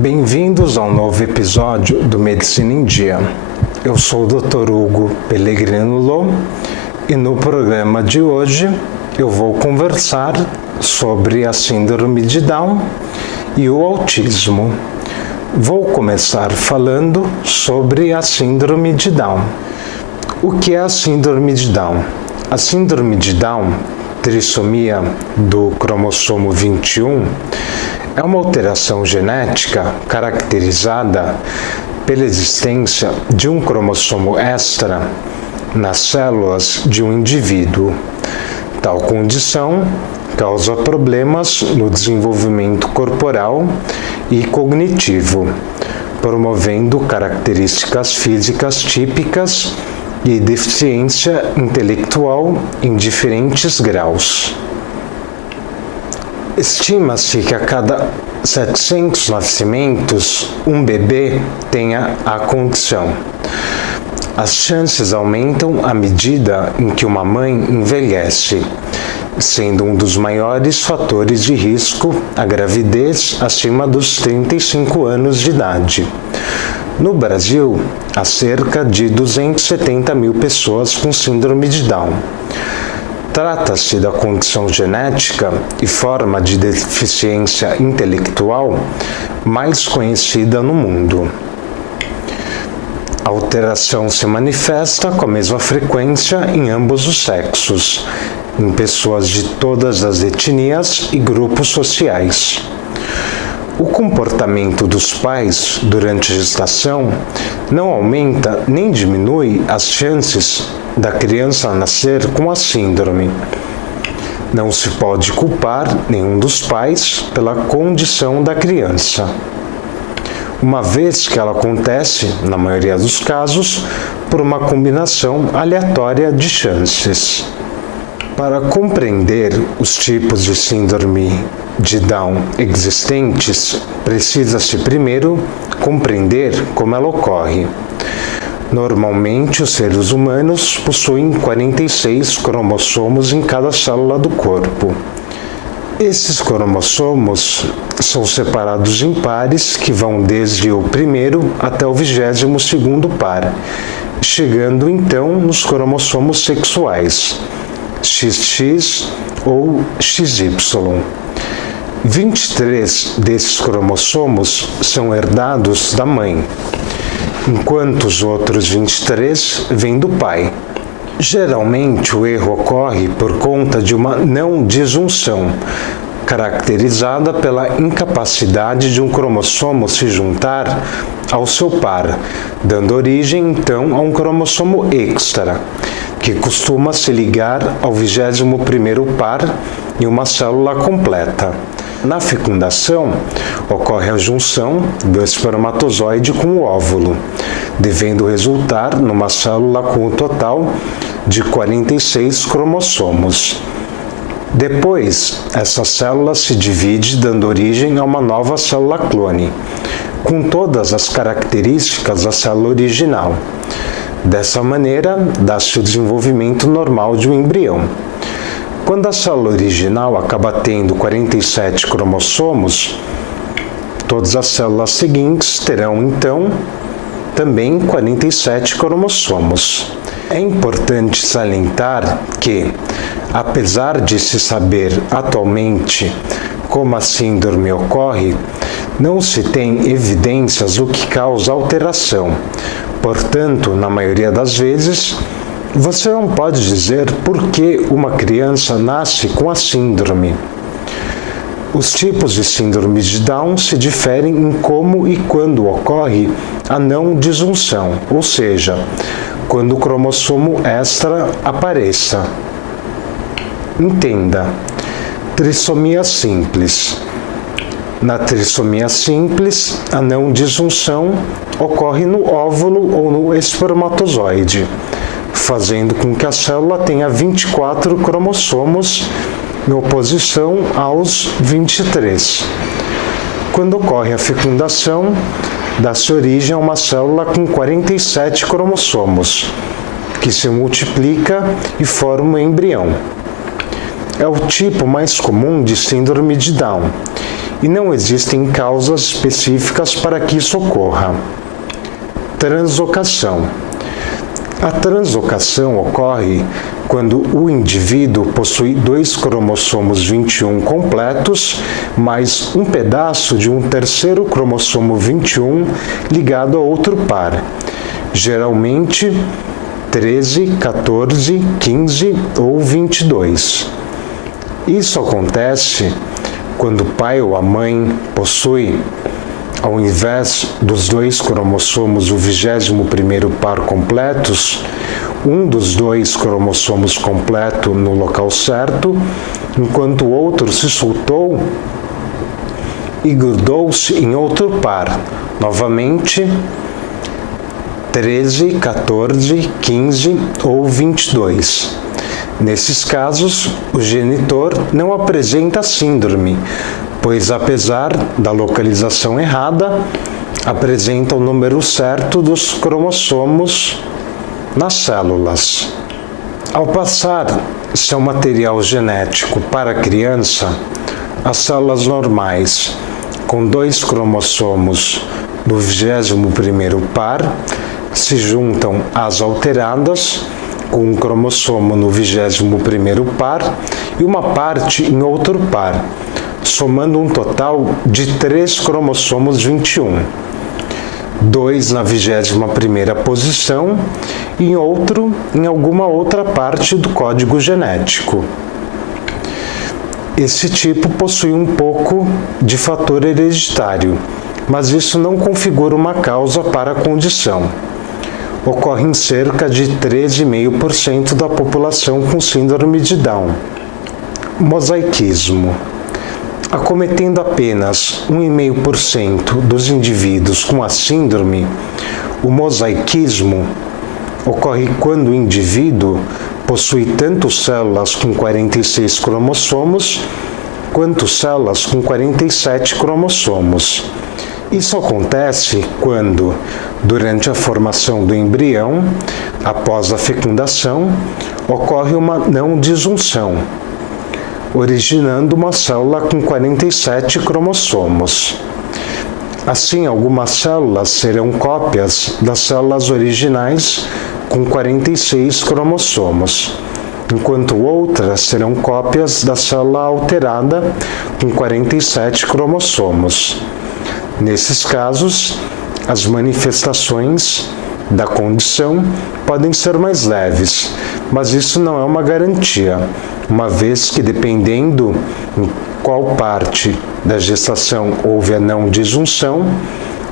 Bem-vindos a um novo episódio do Medicina em Dia. Eu sou o Dr. Hugo Pellegrino Lô e no programa de hoje eu vou conversar sobre a síndrome de Down e o autismo. Vou começar falando sobre a síndrome de Down. O que é a síndrome de Down? A síndrome de Down, trissomia do cromossomo 21, é uma alteração genética caracterizada pela existência de um cromossomo extra nas células de um indivíduo. Tal condição causa problemas no desenvolvimento corporal e cognitivo, promovendo características físicas típicas e deficiência intelectual em diferentes graus. Estima-se que a cada 700 nascimentos, um bebê tenha a condição. As chances aumentam à medida em que uma mãe envelhece, sendo um dos maiores fatores de risco a gravidez acima dos 35 anos de idade. No Brasil, há cerca de 270 mil pessoas com síndrome de Down. Trata-se da condição genética e forma de deficiência intelectual mais conhecida no mundo. A alteração se manifesta com a mesma frequência em ambos os sexos, em pessoas de todas as etnias e grupos sociais. O comportamento dos pais durante a gestação não aumenta nem diminui as chances da criança nascer com a síndrome. Não se pode culpar nenhum dos pais pela condição da criança, uma vez que ela acontece, na maioria dos casos, por uma combinação aleatória de chances. Para compreender os tipos de síndrome de Down existentes, precisa-se primeiro compreender como ela ocorre. Normalmente, os seres humanos possuem 46 cromossomos em cada célula do corpo. Esses cromossomos são separados em pares que vão desde o primeiro até o 22º par, chegando então nos cromossomos sexuais, XX ou XY. 23 desses cromossomos são herdados da mãe, enquanto os outros 23 vêm do pai. Geralmente, o erro ocorre por conta de uma não disjunção, caracterizada pela incapacidade de um cromossomo se juntar ao seu par, dando origem, então, a um cromossomo extra, que costuma se ligar ao 21º par em uma célula completa. Na fecundação, ocorre a junção do espermatozoide com o óvulo, devendo resultar numa célula com o total de 46 cromossomos. Depois, essa célula se divide, dando origem a uma nova célula clone, com todas as características da célula original. Dessa maneira, dá-se o desenvolvimento normal de um embrião. Quando a célula original acaba tendo 47 cromossomos, todas as células seguintes terão, então, também 47 cromossomos. É importante salientar que, apesar de se saber atualmente como a síndrome ocorre, não se tem evidências do que causa a alteração. Portanto, na maioria das vezes, você não pode dizer por que uma criança nasce com a síndrome. Os tipos de síndrome de Down se diferem em como e quando ocorre a não disjunção, ou seja, quando o cromossomo extra apareça. Entenda: trissomia simples. Na trissomia simples, a não disjunção ocorre no óvulo ou no espermatozoide, fazendo com que a célula tenha 24 cromossomos em oposição aos 23. Quando ocorre a fecundação, dá-se origem a uma célula com 47 cromossomos, que se multiplica e forma um embrião. É o tipo mais comum de síndrome de Down e não existem causas específicas para que isso ocorra. Translocação. A translocação ocorre quando o indivíduo possui 2 cromossomos 21 completos, mais um pedaço de um terceiro cromossomo 21 ligado a outro par, geralmente 13, 14, 15 ou 22. Isso acontece quando o pai ou a mãe possui, ao invés dos 2 cromossomos, o 21º par completos, um dos 2 cromossomos completo no local certo, enquanto o outro se soltou e grudou-se em outro par, novamente 13, 14, 15 ou 22. Nesses casos, o genitor não apresenta síndrome, pois apesar da localização errada, apresenta o número certo dos cromossomos nas células. Ao passar seu material genético para a criança, as células normais, com 2 cromossomos do 21º par, se juntam às alteradas, com um cromossomo no 21º par e uma parte em outro par, somando um total de 3 cromossomos 21. 2 na 21ª posição e outro em alguma outra parte do código genético. Esse tipo possui um pouco de fator hereditário, mas isso não configura uma causa para a condição. Ocorre em cerca de 13,5% da população com síndrome de Down. Mosaicismo. Acometendo apenas 1,5% dos indivíduos com a síndrome, o mosaicismo ocorre quando o indivíduo possui tanto células com 46 cromossomos quanto células com 47 cromossomos. Isso acontece quando, durante a formação do embrião, após a fecundação, ocorre uma não disjunção, originando uma célula com 47 cromossomos. Assim, algumas células serão cópias das células originais com 46 cromossomos, enquanto outras serão cópias da célula alterada com 47 cromossomos. Nesses casos, as manifestações da condição podem ser mais leves, mas isso não é uma garantia, uma vez que, dependendo em qual parte da gestação houve a não disjunção,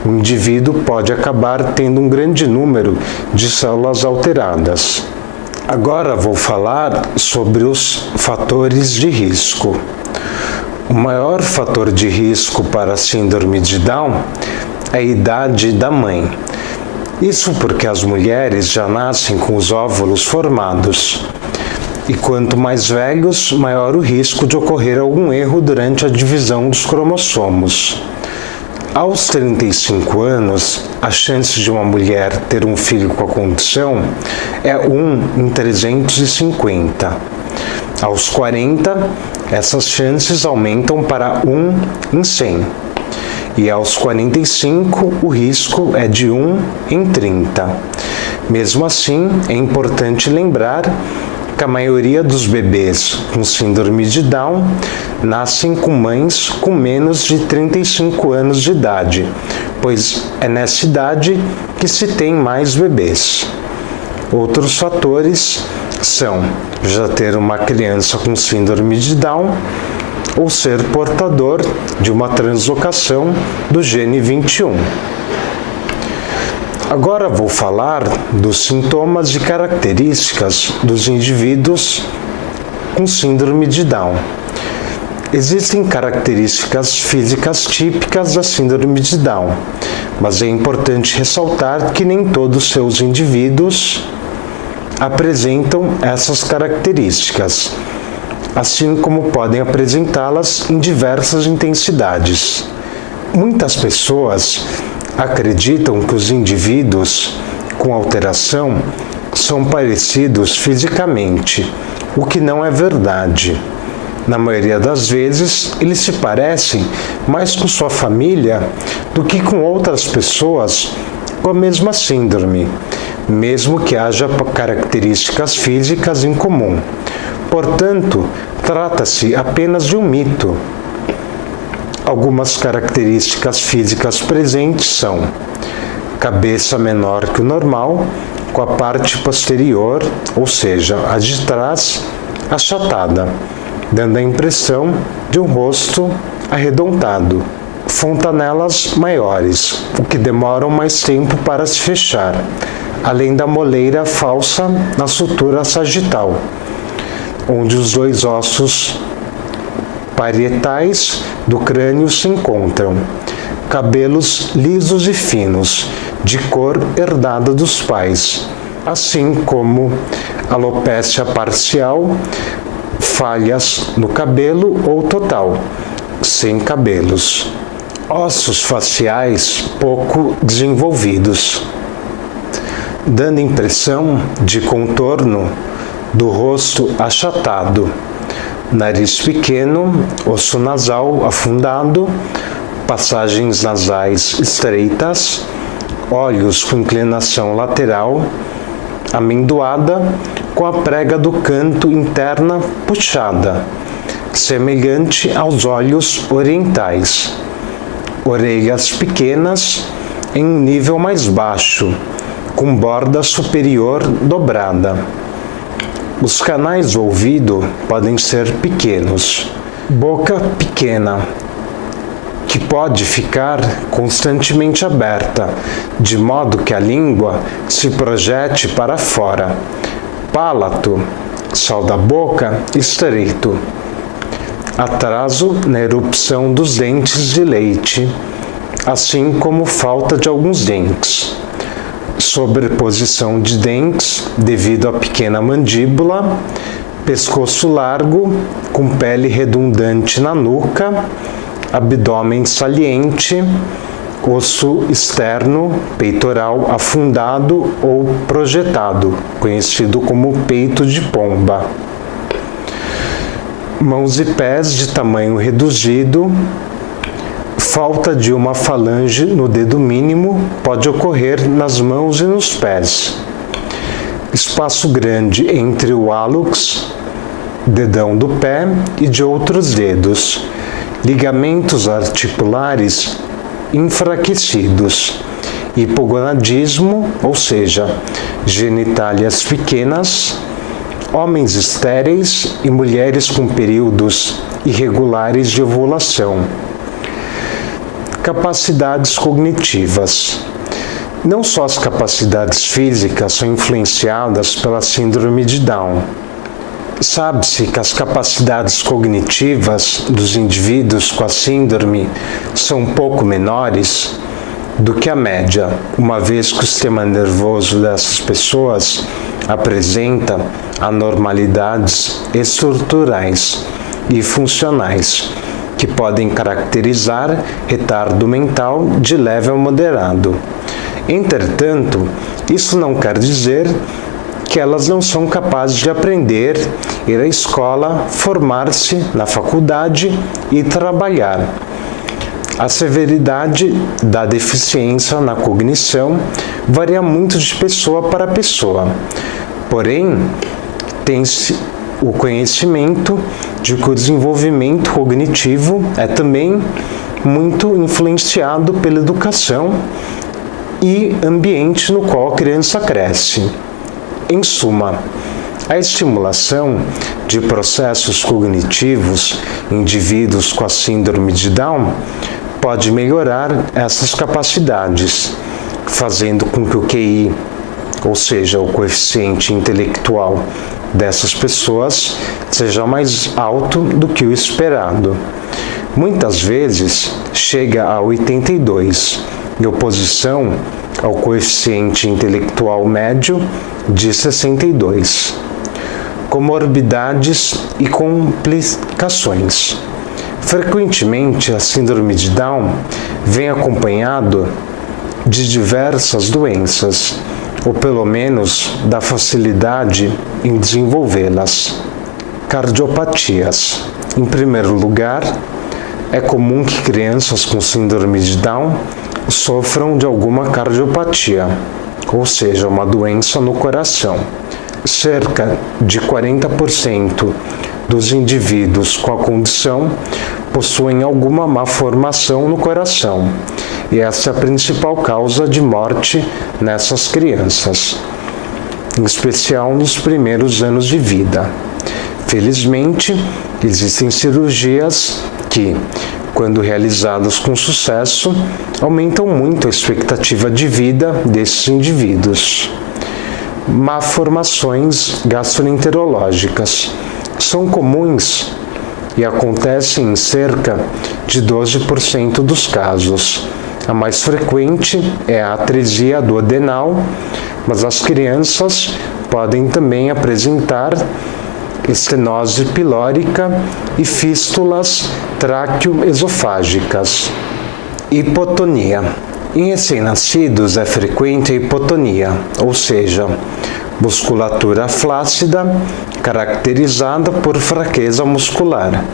o indivíduo pode acabar tendo um grande número de células alteradas. Agora vou falar sobre os fatores de risco. O maior fator de risco para a síndrome de Down é a idade da mãe. Isso porque as mulheres já nascem com os óvulos formados. E quanto mais velhos, maior o risco de ocorrer algum erro durante a divisão dos cromossomos. Aos 35 anos, a chance de uma mulher ter um filho com a condição é 1 em 350. Aos 40, essas chances aumentam para 1 em 100. E aos 45, o risco é de 1 em 30. Mesmo assim, é importante lembrar que a maioria dos bebês com síndrome de Down nascem com mães com menos de 35 anos de idade, pois é nessa idade que se tem mais bebês. Outros fatores são já ter uma criança com síndrome de Down ou ser portador de uma translocação do gene 21. Agora vou falar dos sintomas e características dos indivíduos com síndrome de Down. Existem características físicas típicas da síndrome de Down, mas é importante ressaltar que nem todos os seus indivíduos apresentam essas características, assim como podem apresentá-las em diversas intensidades. Muitas pessoas acreditam que os indivíduos com alteração são parecidos fisicamente, o que não é verdade. Na maioria das vezes, eles se parecem mais com sua família do que com outras pessoas com a mesma síndrome, mesmo que haja características físicas em comum. Portanto, trata-se apenas de um mito. Algumas características físicas presentes são: cabeça menor que o normal, com a parte posterior, ou seja, a de trás, achatada, dando a impressão de um rosto arredondado. Fontanelas maiores, o que demoram mais tempo para se fechar, além da moleira falsa na sutura sagital, onde os dois ossos parietais do crânio se encontram. Cabelos lisos e finos, de cor herdada dos pais, assim como alopécia parcial, falhas no cabelo ou total, sem cabelos. Ossos faciais pouco desenvolvidos, dando impressão de contorno do rosto achatado. Nariz pequeno, osso nasal afundado, passagens nasais estreitas, olhos com inclinação lateral, amendoada, com a prega do canto interna puxada, semelhante aos olhos orientais. Orelhas pequenas em um nível mais baixo, com borda superior dobrada. Os canais do ouvido podem ser pequenos. Boca pequena, que pode ficar constantemente aberta, de modo que a língua se projete para fora. Palato, sal da boca, estreito. Atraso na erupção dos dentes de leite, assim como falta de alguns dentes. Sobreposição de dentes devido à pequena mandíbula, pescoço largo, com pele redundante na nuca, abdômen saliente, osso externo, peitoral afundado ou projetado, conhecido como peito de pomba. Mãos e pés de tamanho reduzido. Falta de uma falange no dedo mínimo pode ocorrer nas mãos e nos pés. Espaço grande entre o hálux, dedão do pé, e de outros dedos. Ligamentos articulares enfraquecidos. Hipogonadismo, ou seja, genitálias pequenas. Homens estéreis e mulheres com períodos irregulares de ovulação. Capacidades cognitivas. Não só as capacidades físicas são influenciadas pela síndrome de Down. Sabe-se que as capacidades cognitivas dos indivíduos com a síndrome são um pouco menores do que a média, uma vez que o sistema nervoso dessas pessoas apresenta anormalidades estruturais e funcionais, que podem caracterizar retardo mental de leve a moderado. Entretanto, isso não quer dizer que elas não são capazes de aprender, ir à escola, formar-se na faculdade e trabalhar. A severidade da deficiência na cognição varia muito de pessoa para pessoa. Porém, tem-se o conhecimento de que o desenvolvimento cognitivo é também muito influenciado pela educação e ambiente no qual a criança cresce. Em suma, a estimulação de processos cognitivos em indivíduos com a síndrome de Down pode melhorar essas capacidades, fazendo com que o QI, ou seja, o coeficiente intelectual dessas pessoas, seja mais alto do que o esperado. Muitas vezes chega a 82, em oposição ao coeficiente intelectual médio de 62. Comorbidades e complicações. Frequentemente, a síndrome de Down vem acompanhado de diversas doenças, ou pelo menos da facilidade em desenvolvê-las. Cardiopatias. Em primeiro lugar, é comum que crianças com síndrome de Down sofram de alguma cardiopatia, ou seja, uma doença no coração. Cerca de 40% dos indivíduos com a condição possuem alguma malformação no coração, e essa é a principal causa de morte nessas crianças, em especial nos primeiros anos de vida. Felizmente, existem cirurgias que, quando realizadas com sucesso, aumentam muito a expectativa de vida desses indivíduos. Malformações gastroenterológicas são comuns e acontecem em cerca de 12% dos casos. A mais frequente é a atresia do adenal, mas as crianças podem também apresentar estenose pilórica e fístulas tráqueo-esofágicas. Hipotonia. Em recém-nascidos é frequente a hipotonia, ou seja, musculatura flácida caracterizada por fraqueza muscular,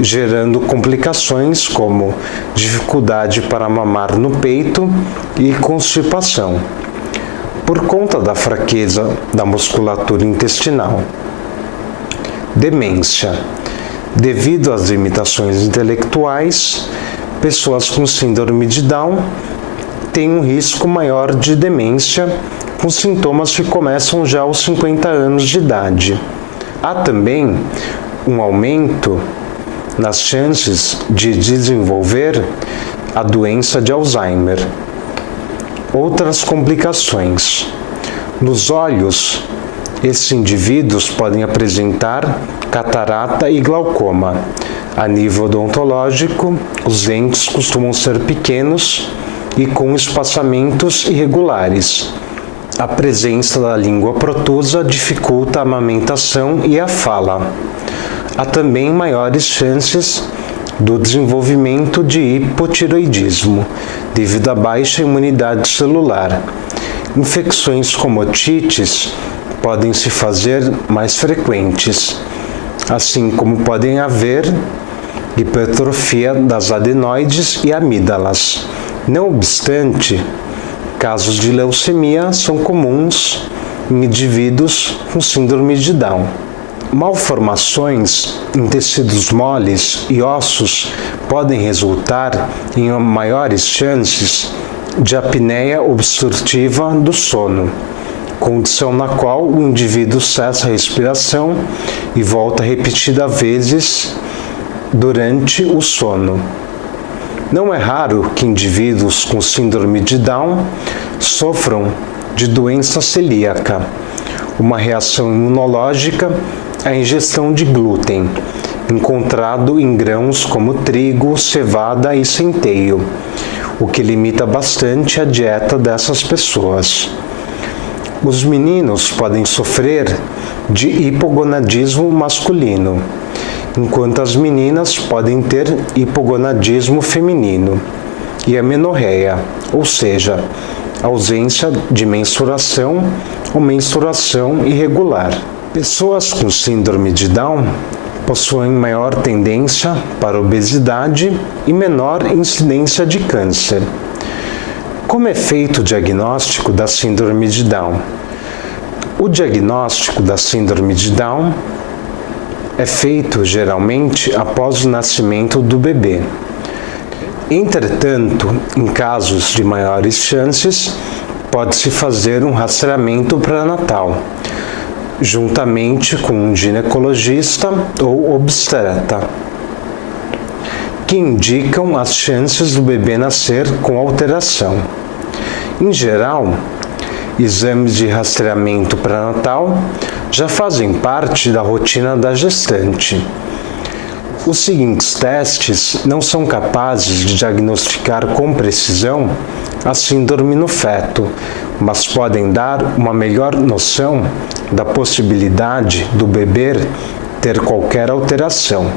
gerando complicações como dificuldade para mamar no peito e constipação, por conta da fraqueza da musculatura intestinal. Demência. Devido às limitações intelectuais, pessoas com síndrome de Down têm um risco maior de demência, com sintomas que começam já aos 50 anos de idade. Há também um aumento nas chances de desenvolver a doença de Alzheimer. Outras complicações. Nos olhos, esses indivíduos podem apresentar catarata e glaucoma. A nível odontológico, os dentes costumam ser pequenos e com espaçamentos irregulares. A presença da língua protusa dificulta a amamentação e a fala. Há também maiores chances do desenvolvimento de hipotireoidismo, devido à baixa imunidade celular. Infecções como otites podem se fazer mais frequentes, assim como podem haver hipertrofia das adenoides e amígdalas. Não obstante, casos de leucemia são comuns em indivíduos com síndrome de Down. Malformações em tecidos moles e ossos podem resultar em maiores chances de apneia obstrutiva do sono, condição na qual o indivíduo cessa a respiração e volta repetidas vezes durante o sono. Não é raro que indivíduos com síndrome de Down sofram de doença celíaca, uma reação imunológica à ingestão de glúten, encontrado em grãos como trigo, cevada e centeio, o que limita bastante a dieta dessas pessoas. Os meninos podem sofrer de hipogonadismo masculino, enquanto as meninas podem ter hipogonadismo feminino e amenorreia, ou seja, ausência de menstruação ou menstruação irregular. Pessoas com síndrome de Down possuem maior tendência para obesidade e menor incidência de câncer. Como é feito o diagnóstico da síndrome de Down? O diagnóstico da síndrome de Down é feito geralmente após o nascimento do bebê. Entretanto, em casos de maiores chances, pode-se fazer um rastreamento pré-natal, juntamente com um ginecologista ou obstetra, que indicam as chances do bebê nascer com alteração. Em geral, exames de rastreamento pré-natal já fazem parte da rotina da gestante. Os seguintes testes não são capazes de diagnosticar com precisão a síndrome no feto, mas podem dar uma melhor noção da possibilidade do bebê ter qualquer alteração.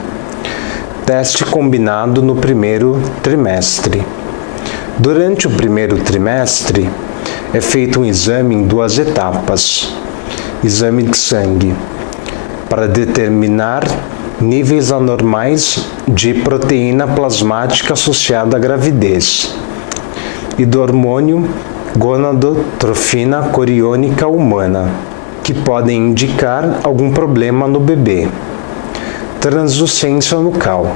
Teste combinado no primeiro trimestre. Durante o primeiro trimestre, é feito um exame em 2 etapas. Exame de sangue. para determinar níveis anormais de proteína plasmática associada à gravidez e do hormônio gonadotrofina coriônica humana, que podem indicar algum problema no bebê. Translucência nucal.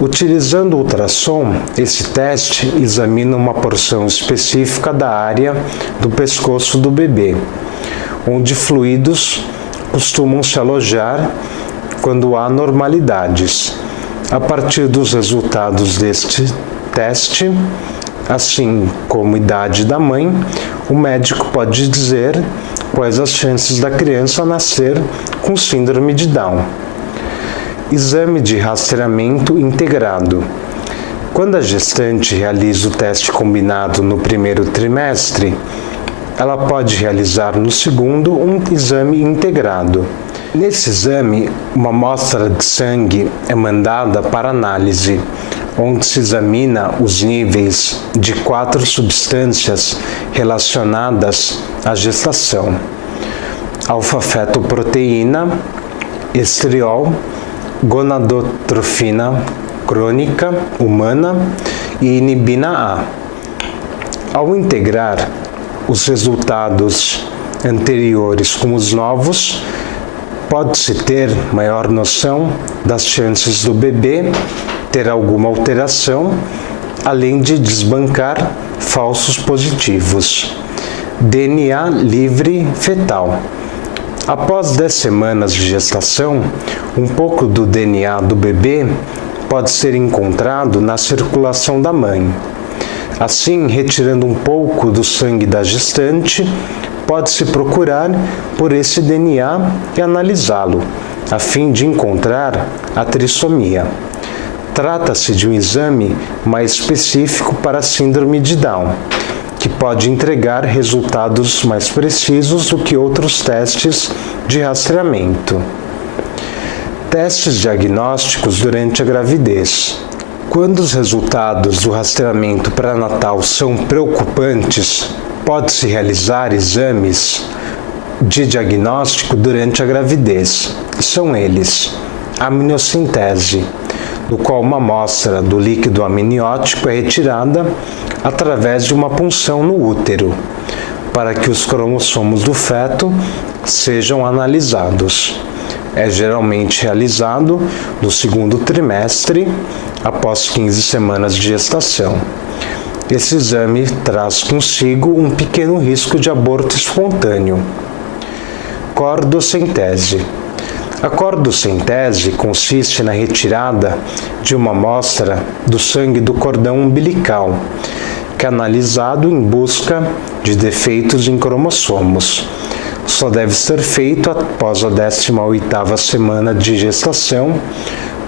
Utilizando o ultrassom, esse teste examina uma porção específica da área do pescoço do bebê, onde fluidos costumam se alojar quando há anormalidades. A partir dos resultados deste teste, assim como a idade da mãe, o médico pode dizer quais as chances da criança nascer com síndrome de Down. Exame de rastreamento integrado. Quando a gestante realiza o teste combinado no primeiro trimestre, ela pode realizar no segundo um exame integrado. Nesse exame, uma amostra de sangue é mandada para análise, onde se examina os níveis de 4 substâncias relacionadas à gestação: alfa-fetoproteína, estriol, gonadotrofina crônica humana e inibina A. Ao integrar os resultados anteriores com os novos, pode-se ter maior noção das chances do bebê ter alguma alteração, além de desbancar falsos positivos. DNA livre fetal. Após 10 semanas de gestação, um pouco do DNA do bebê pode ser encontrado na circulação da mãe. Assim, retirando um pouco do sangue da gestante, pode-se procurar por esse DNA e analisá-lo, a fim de encontrar a trissomia. Trata-se de um exame mais específico para a síndrome de Down, que pode entregar resultados mais precisos do que outros testes de rastreamento. Testes diagnósticos durante a gravidez. Quando os resultados do rastreamento pré-natal são preocupantes, pode-se realizar exames de diagnóstico durante a gravidez. São eles: amniocentese, do qual uma amostra do líquido amniótico é retirada através de uma punção no útero, para que os cromossomos do feto sejam analisados. É geralmente realizado no segundo trimestre, após 15 semanas de gestação. Esse exame traz consigo um pequeno risco de aborto espontâneo. Cordocentese. A cordocentese consiste na retirada de uma amostra do sangue do cordão umbilical, que é analisado em busca de defeitos em cromossomos. Só deve ser feito após a 18ª semana de gestação,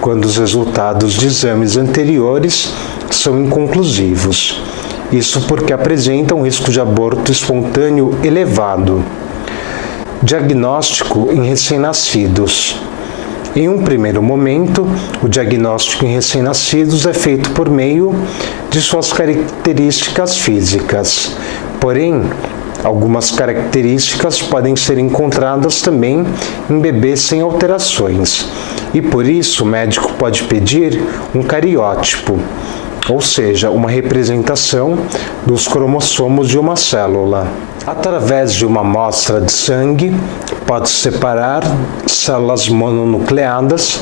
quando os resultados de exames anteriores são inconclusivos. Isso porque apresentam um risco de aborto espontâneo elevado. Diagnóstico em recém-nascidos. Em um primeiro momento, o diagnóstico em recém-nascidos é feito por meio de suas características físicas. Porém, algumas características podem ser encontradas também em bebês sem alterações, e por isso o médico pode pedir um cariótipo, ou seja, uma representação dos cromossomos de uma célula. Através de uma amostra de sangue, pode-se separar células mononucleadas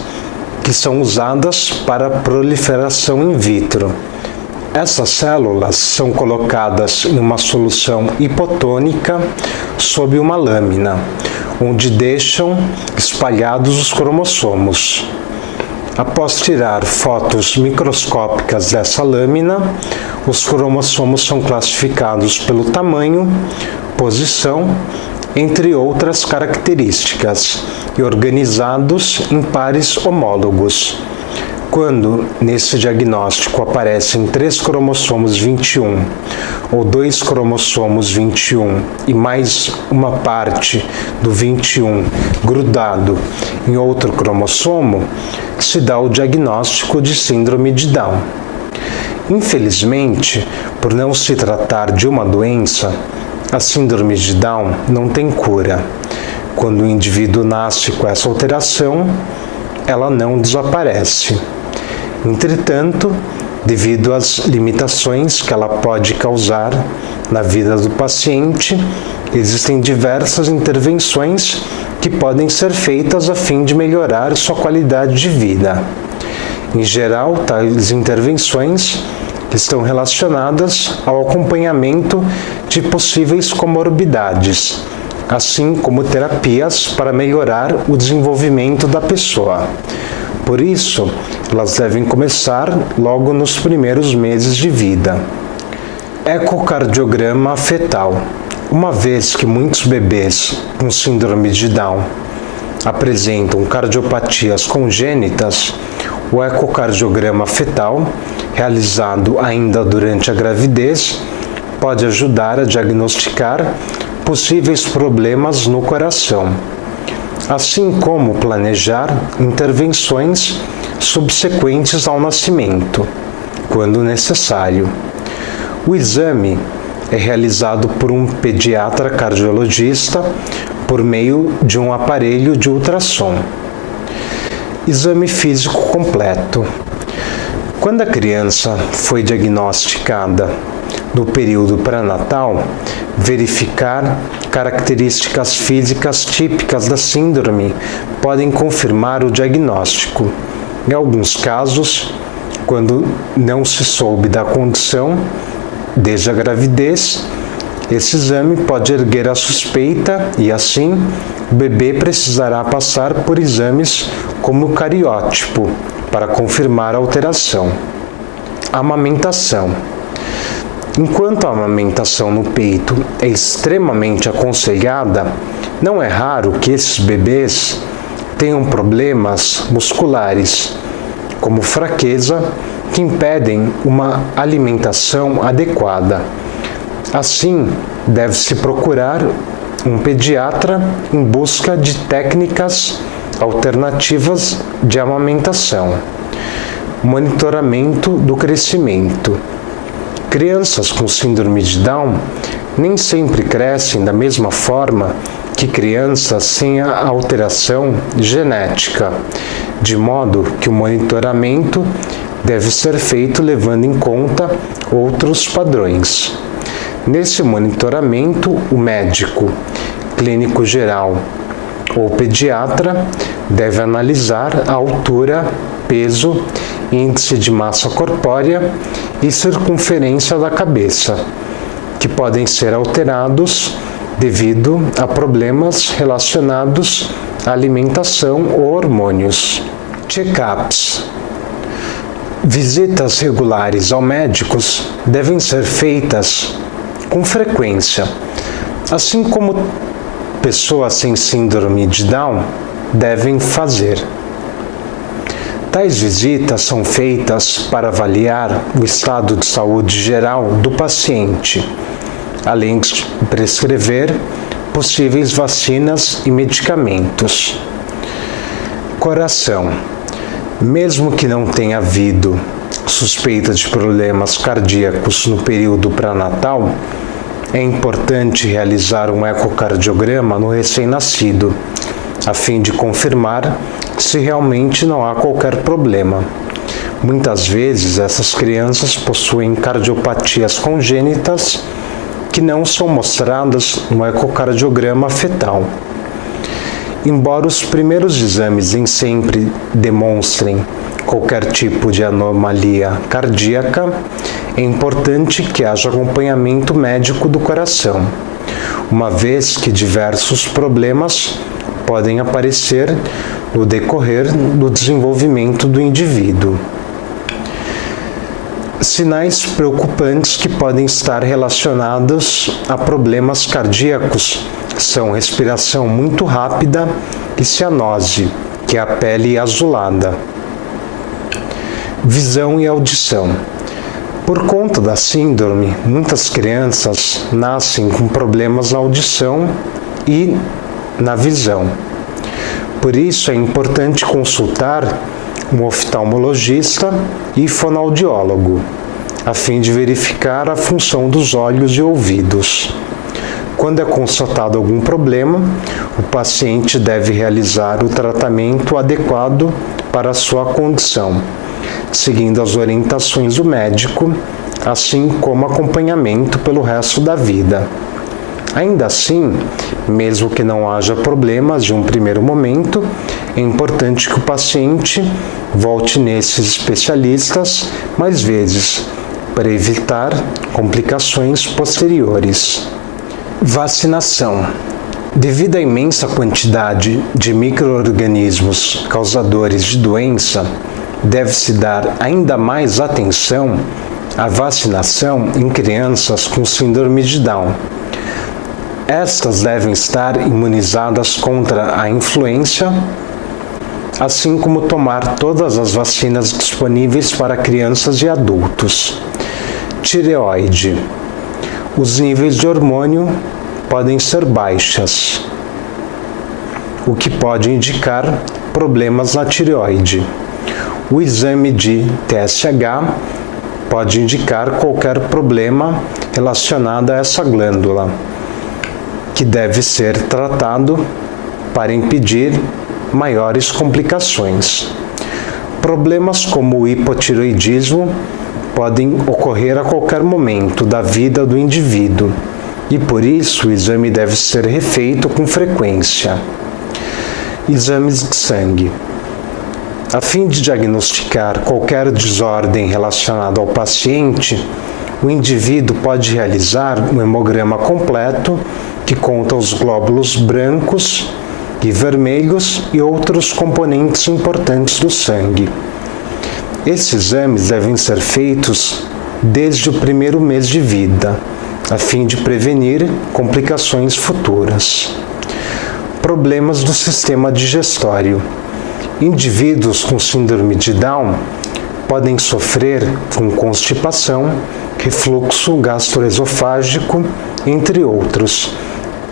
que são usadas para a proliferação in vitro. Essas células são colocadas em uma solução hipotônica sob uma lâmina, onde deixam espalhados os cromossomos. Após tirar fotos microscópicas dessa lâmina, os cromossomos são classificados pelo tamanho, posição, entre outras características, e organizados em pares homólogos. Quando nesse diagnóstico aparecem 3 cromossomos 21 ou 2 cromossomos 21 e mais uma parte do 21 grudado em outro cromossomo, se dá o diagnóstico de síndrome de Down. Infelizmente, por não se tratar de uma doença, a síndrome de Down não tem cura. Quando o indivíduo nasce com essa alteração, ela não desaparece. Entretanto, devido às limitações que ela pode causar na vida do paciente, existem diversas intervenções que podem ser feitas a fim de melhorar sua qualidade de vida. Em geral, tais intervenções estão relacionadas ao acompanhamento de possíveis comorbidades, assim como terapias para melhorar o desenvolvimento da pessoa. Por isso, elas devem começar logo nos primeiros meses de vida. Ecocardiograma fetal. Uma vez que muitos bebês com síndrome de Down apresentam cardiopatias congênitas, o ecocardiograma fetal, realizado ainda durante a gravidez, pode ajudar a diagnosticar possíveis problemas no coração, assim como planejar intervenções subsequentes ao nascimento, quando necessário. O exame é realizado por um pediatra cardiologista por meio de um aparelho de ultrassom. Exame físico completo. Quando a criança foi diagnosticada no período pré-natal, verificar características físicas típicas da síndrome podem confirmar o diagnóstico. Em alguns casos, quando não se soube da condição desde a gravidez, esse exame pode erguer a suspeita e, assim, o bebê precisará passar por exames como o cariótipo para confirmar a alteração. Amamentação. Enquanto a amamentação no peito é extremamente aconselhada, não é raro que esses bebês tenham problemas musculares, como fraqueza, que impedem uma alimentação adequada. Assim, deve-se procurar um pediatra em busca de técnicas alternativas de amamentação. Monitoramento do crescimento. Crianças com síndrome de Down nem sempre crescem da mesma forma que crianças sem a alteração genética, de modo que o monitoramento deve ser feito levando em conta outros padrões. Nesse monitoramento, o médico, clínico geral ou pediatra deve analisar a altura, peso, índice de massa corpórea e circunferência da cabeça, que podem ser alterados devido a problemas relacionados à alimentação ou hormônios. Check-ups. Visitas regulares ao médicos devem ser feitas com frequência, assim como pessoas sem síndrome de Down devem fazer. Tais visitas são feitas para avaliar o estado de saúde geral do paciente, além de prescrever possíveis vacinas e medicamentos. Coração. Mesmo que não tenha havido suspeita de problemas cardíacos no período pré-natal, é importante realizar um ecocardiograma no recém-nascido, a fim de confirmar se realmente não há qualquer problema. Muitas vezes, essas crianças possuem cardiopatias congênitas que não são mostradas no ecocardiograma fetal. Embora os primeiros exames nem sempre demonstrem qualquer tipo de anomalia cardíaca, é importante que haja acompanhamento médico do coração, uma vez que diversos problemas podem aparecer no decorrer do desenvolvimento do indivíduo. Sinais preocupantes que podem estar relacionados a problemas cardíacos são respiração muito rápida e cianose, que é a pele azulada. Visão e audição. Por conta da síndrome, muitas crianças nascem com problemas na audição e na visão. Por isso é importante consultar um oftalmologista e fonoaudiólogo, a fim de verificar a função dos olhos e ouvidos. Quando é constatado algum problema, o paciente deve realizar o tratamento adequado para a sua condição, seguindo as orientações do médico, assim como acompanhamento pelo resto da vida. Ainda assim, mesmo que não haja problemas de um primeiro momento, é importante que o paciente volte nesses especialistas mais vezes, para evitar complicações posteriores. Vacinação. Devido à imensa quantidade de micro-organismos causadores de doença, deve-se dar ainda mais atenção à vacinação em crianças com síndrome de Down. Estas devem estar imunizadas contra a influenza, assim como tomar todas as vacinas disponíveis para crianças e adultos. Tireoide. Os níveis de hormônio podem ser baixas, o que pode indicar problemas na tireoide. O exame de TSH pode indicar qualquer problema relacionado a essa glândula, que deve ser tratado para impedir maiores complicações. Problemas como o hipotireoidismo podem ocorrer a qualquer momento da vida do indivíduo e, por isso, o exame deve ser refeito com frequência. Exames de sangue. A fim de diagnosticar qualquer desordem relacionada ao paciente, o indivíduo pode realizar um hemograma completo que conta os glóbulos brancos e vermelhos e outros componentes importantes do sangue. Esses exames devem ser feitos desde o primeiro mês de vida, a fim de prevenir complicações futuras. Problemas do sistema digestório. Indivíduos com síndrome de Down podem sofrer com constipação, refluxo gastroesofágico, entre outros.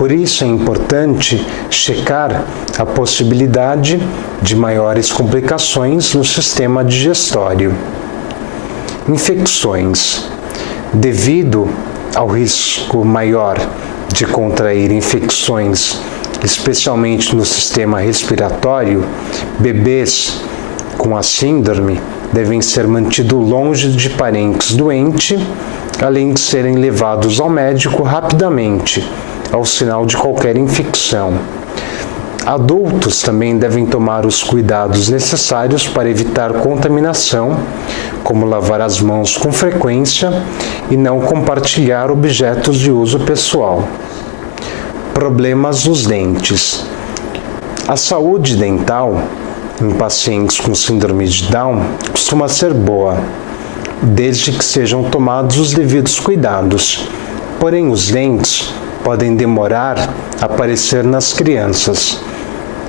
Por isso é importante checar a possibilidade de maiores complicações no sistema digestório. Infecções. Devido ao risco maior de contrair infecções, especialmente no sistema respiratório, bebês com a síndrome devem ser mantidos longe de parentes doentes, além de serem levados ao médico rapidamente, ao sinal de qualquer infecção. Adultos também devem tomar os cuidados necessários para evitar contaminação, como lavar as mãos com frequência e não compartilhar objetos de uso pessoal. Problemas nos dentes. A saúde dental em pacientes com síndrome de Down costuma ser boa, desde que sejam tomados os devidos cuidados. Porém, os dentes podem demorar a aparecer nas crianças,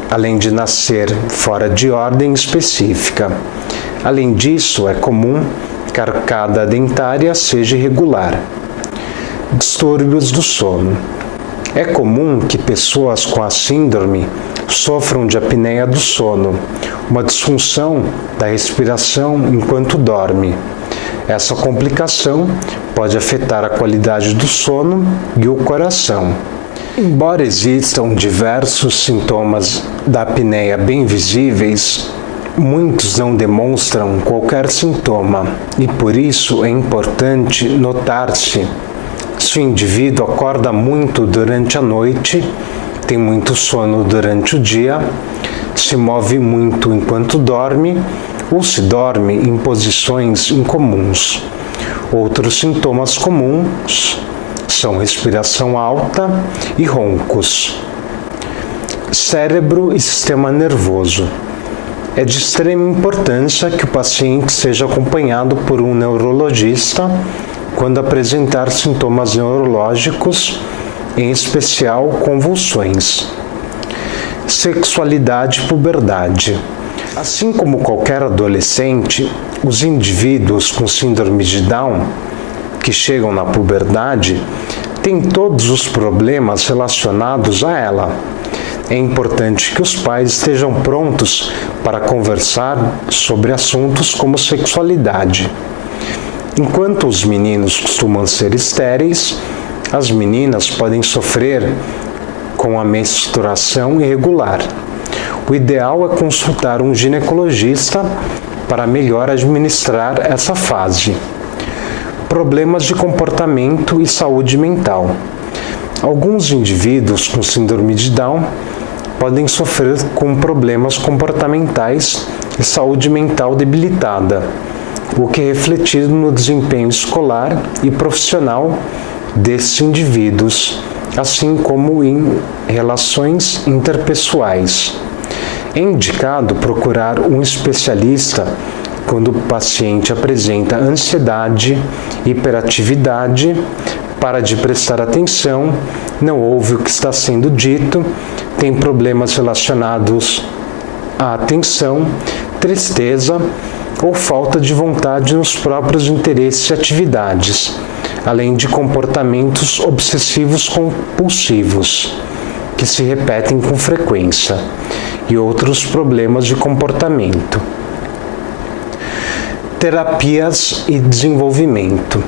além de nascer fora de ordem específica. Além disso, é comum que a arcada dentária seja irregular. Distúrbios do sono. É comum que pessoas com a síndrome sofram de apneia do sono, uma disfunção da respiração enquanto dorme. Essa complicação pode afetar a qualidade do sono e o coração. Embora existam diversos sintomas da apneia bem visíveis, muitos não demonstram qualquer sintoma e por isso é importante notar-se se o indivíduo acorda muito durante a noite, tem muito sono durante o dia, se move muito enquanto dorme ou se dorme em posições incomuns. Outros sintomas comuns são respiração alta e roncos. Cérebro e sistema nervoso. É de extrema importância que o paciente seja acompanhado por um neurologista quando apresentar sintomas neurológicos, em especial convulsões. Sexualidade e puberdade. Assim como qualquer adolescente, os indivíduos com síndrome de Down que chegam na puberdade têm todos os problemas relacionados a ela. É importante que os pais estejam prontos para conversar sobre assuntos como sexualidade. Enquanto os meninos costumam ser estéreis, as meninas podem sofrer com a menstruação irregular. O ideal é consultar um ginecologista para melhor administrar essa fase. Problemas de comportamento e saúde mental. Alguns indivíduos com síndrome de Down podem sofrer com problemas comportamentais e saúde mental debilitada, o que é refletido no desempenho escolar e profissional desses indivíduos, assim como em relações interpessoais. É indicado procurar um especialista quando o paciente apresenta ansiedade, hiperatividade, para de prestar atenção, não ouve o que está sendo dito, tem problemas relacionados à atenção, tristeza ou falta de vontade nos próprios interesses e atividades, além de comportamentos obsessivos compulsivos, que se repetem com frequência, e outros problemas de comportamento. Terapias e desenvolvimento.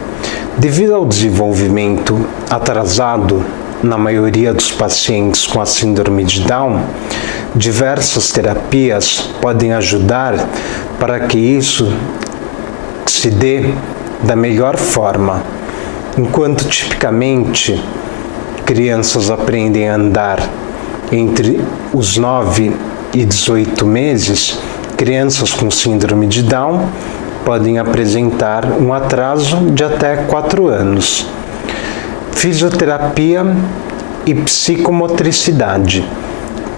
Devido ao desenvolvimento atrasado na maioria dos pacientes com a síndrome de Down, diversas terapias podem ajudar para que isso se dê da melhor forma. Enquanto tipicamente crianças aprendem a andar entre os 9 e 18 meses, crianças com síndrome de Down podem apresentar um atraso de até 4 anos. Fisioterapia e psicomotricidade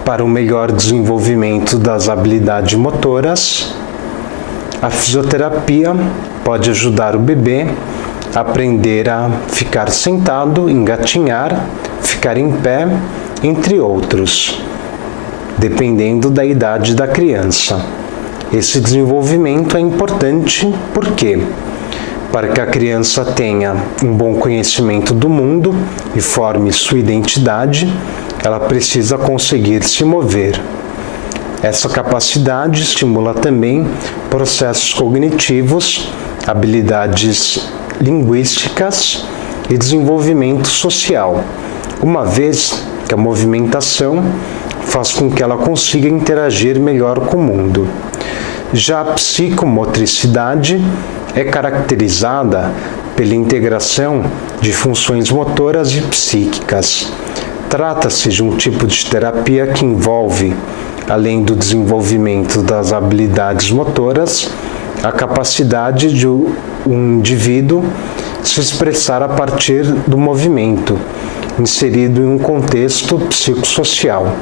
para o melhor desenvolvimento das habilidades motoras. A fisioterapia pode ajudar o bebê a aprender a ficar sentado, engatinhar, ficar em pé, entre outros, dependendo da idade da criança. Esse desenvolvimento é importante porque, para que a criança tenha um bom conhecimento do mundo e forme sua identidade, ela precisa conseguir se mover. Essa capacidade estimula também processos cognitivos, habilidades linguísticas e desenvolvimento social, uma vez que a movimentação faz com que ela consiga interagir melhor com o mundo. Já a psicomotricidade é caracterizada pela integração de funções motoras e psíquicas. Trata-se de um tipo de terapia que envolve, além do desenvolvimento das habilidades motoras, a capacidade de um indivíduo se expressar a partir do movimento, inserido em um contexto psicossocial.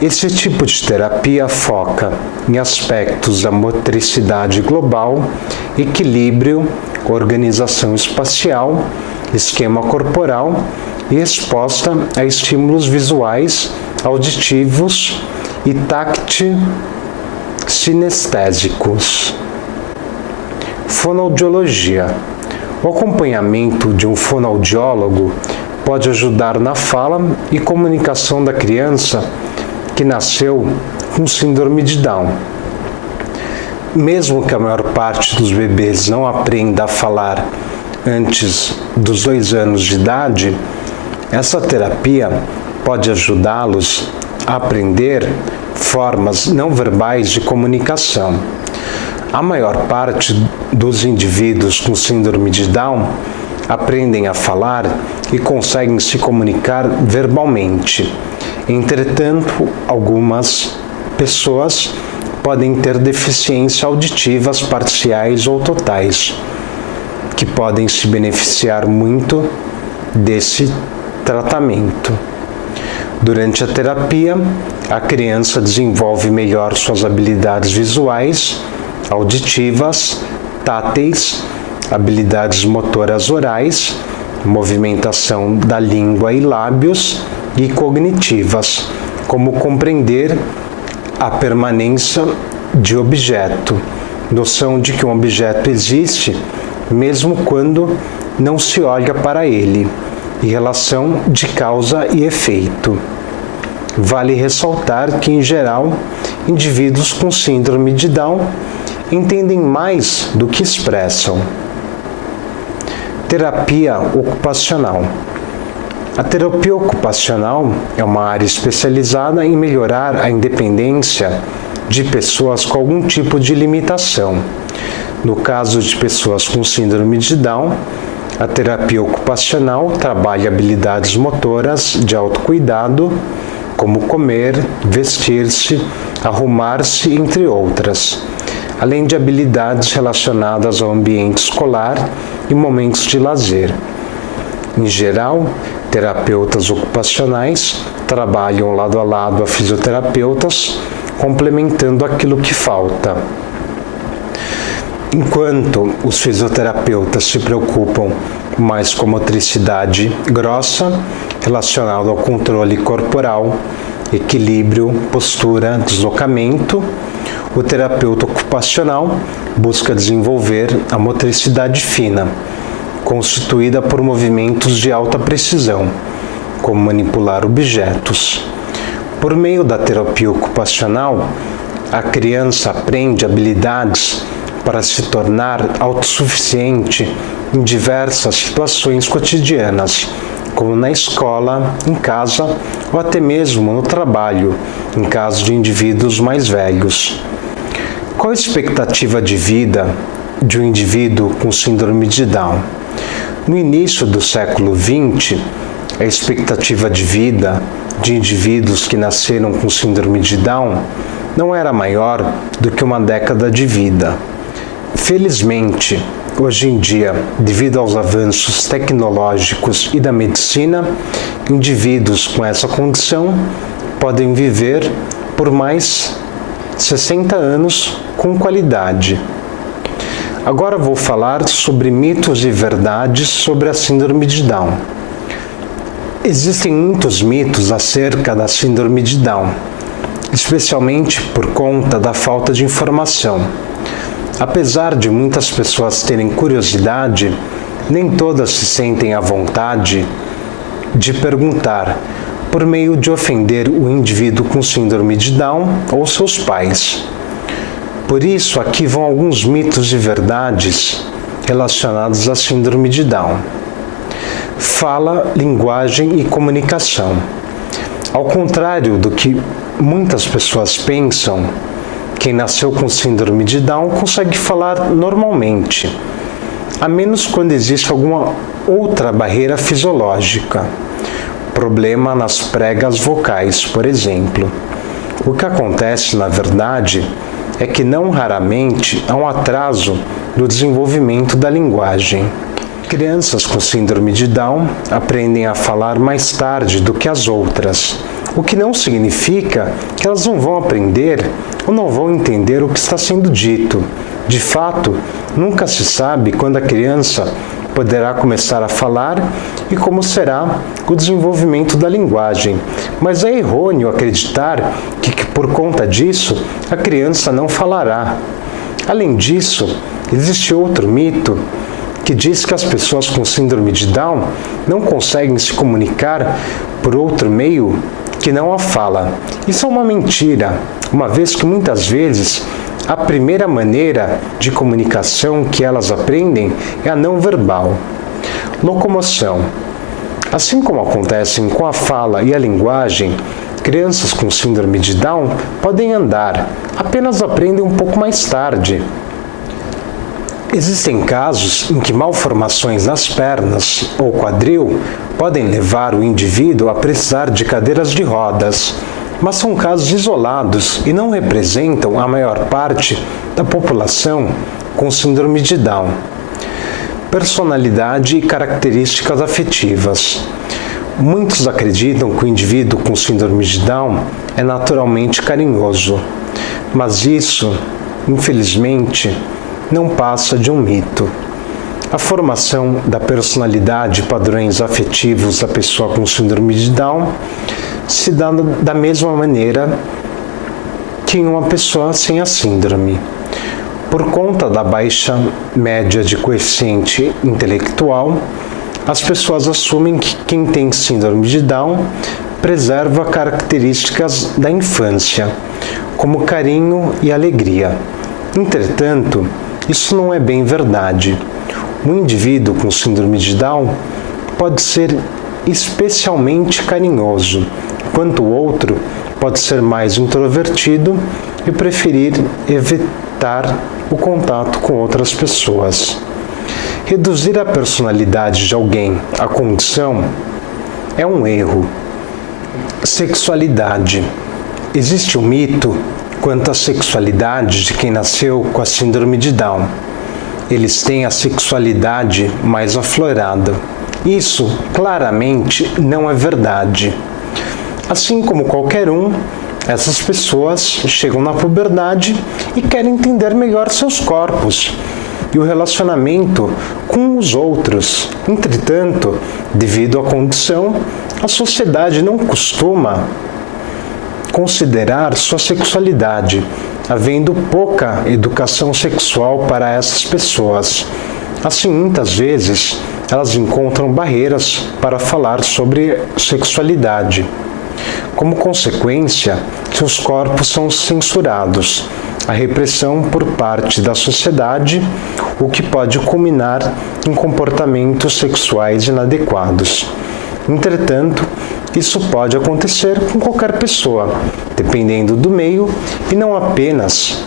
Esse tipo de terapia foca em aspectos da motricidade global, equilíbrio, organização espacial, esquema corporal e exposta a estímulos visuais, auditivos e táctil-sinestésicos. Fonoaudiologia. O acompanhamento de um fonoaudiólogo pode ajudar na fala e comunicação da criança que nasceu com síndrome de Down. Mesmo que a maior parte dos bebês não aprenda a falar antes dos 2 anos de idade, essa terapia pode ajudá-los a aprender formas não verbais de comunicação. A maior parte dos indivíduos com síndrome de Down aprendem a falar e conseguem se comunicar verbalmente. Entretanto, algumas pessoas podem ter deficiências auditivas parciais ou totais, que podem se beneficiar muito desse tratamento. Durante a terapia, a criança desenvolve melhor suas habilidades visuais, auditivas, táteis, habilidades motoras orais, movimentação da língua e lábios e cognitivas, como compreender a permanência de objeto, noção de que um objeto existe mesmo quando não se olha para ele, e relação de causa e efeito. Vale ressaltar que, em geral, indivíduos com síndrome de Down entendem mais do que expressam. Terapia ocupacional. A terapia ocupacional é uma área especializada em melhorar a independência de pessoas com algum tipo de limitação. No caso de pessoas com síndrome de Down, a terapia ocupacional trabalha habilidades motoras de autocuidado, como comer, vestir-se, arrumar-se, entre outras, além de habilidades relacionadas ao ambiente escolar e momentos de lazer. Em geral, terapeutas ocupacionais trabalham lado a lado a fisioterapeutas, complementando aquilo que falta. Enquanto os fisioterapeutas se preocupam mais com motricidade grossa, relacionada ao controle corporal, equilíbrio, postura, deslocamento, o terapeuta ocupacional busca desenvolver a motricidade fina, constituída por movimentos de alta precisão, como manipular objetos. Por meio da terapia ocupacional, a criança aprende habilidades para se tornar autossuficiente em diversas situações cotidianas, como na escola, em casa ou até mesmo no trabalho, em caso de indivíduos mais velhos. Qual a expectativa de vida de um indivíduo com síndrome de Down? No início do século XX, a expectativa de vida de indivíduos que nasceram com síndrome de Down não era maior do que uma década de vida. Felizmente, hoje em dia, devido aos avanços tecnológicos e da medicina, indivíduos com essa condição podem viver por mais 60 anos com qualidade. Agora vou falar sobre mitos e verdades sobre a síndrome de Down. Existem muitos mitos acerca da síndrome de Down, especialmente por conta da falta de informação. Apesar de muitas pessoas terem curiosidade, nem todas se sentem à vontade de perguntar, por meio de ofender o indivíduo com síndrome de Down ou seus pais. Por isso, aqui vão alguns mitos e verdades relacionados à síndrome de Down. Fala, linguagem e comunicação. Ao contrário do que muitas pessoas pensam, quem nasceu com síndrome de Down consegue falar normalmente, a menos quando existe alguma outra barreira fisiológica, problema nas pregas vocais, por exemplo. O que acontece, na verdade, é que não raramente há um atraso no desenvolvimento da linguagem. Crianças com síndrome de Down aprendem a falar mais tarde do que as outras, o que não significa que elas não vão aprender ou não vão entender o que está sendo dito. De fato, nunca se sabe quando a criança poderá começar a falar e como será o desenvolvimento da linguagem, mas é errôneo acreditar que por conta disso a criança não falará. Além disso, existe outro mito que diz que as pessoas com síndrome de Down não conseguem se comunicar por outro meio que não a fala. Isso é uma mentira, uma vez que muitas vezes a primeira maneira de comunicação que elas aprendem é a não verbal. Locomoção. Assim como acontecem com a fala e a linguagem, crianças com síndrome de Down podem andar, apenas aprendem um pouco mais tarde. Existem casos em que malformações nas pernas ou quadril podem levar o indivíduo a precisar de cadeiras de rodas, mas são casos isolados e não representam a maior parte da população com síndrome de Down. Personalidade e características afetivas. Muitos acreditam que o indivíduo com síndrome de Down é naturalmente carinhoso, mas isso, infelizmente, não passa de um mito. A formação da personalidade e padrões afetivos da pessoa com síndrome de Down se dá da mesma maneira que em uma pessoa sem a síndrome. Por conta da baixa média de coeficiente intelectual, as pessoas assumem que quem tem síndrome de Down preserva características da infância, como carinho e alegria. Entretanto, isso não é bem verdade. Um indivíduo com síndrome de Down pode ser especialmente carinhoso, enquanto o outro pode ser mais introvertido e preferir evitar o contato com outras pessoas. Reduzir a personalidade de alguém à condição é um erro. Sexualidade. Existe um mito quanto à sexualidade de quem nasceu com a síndrome de Down. Eles têm a sexualidade mais aflorada. Isso, claramente, não é verdade. Assim como qualquer um, essas pessoas chegam na puberdade e querem entender melhor seus corpos e o relacionamento com os outros. Entretanto, devido à condição, a sociedade não costuma considerar sua sexualidade, havendo pouca educação sexual para essas pessoas. Assim, muitas vezes, elas encontram barreiras para falar sobre sexualidade. Como consequência, seus corpos são censurados, a repressão por parte da sociedade, o que pode culminar em comportamentos sexuais inadequados. Entretanto, isso pode acontecer com qualquer pessoa, dependendo do meio, e não apenas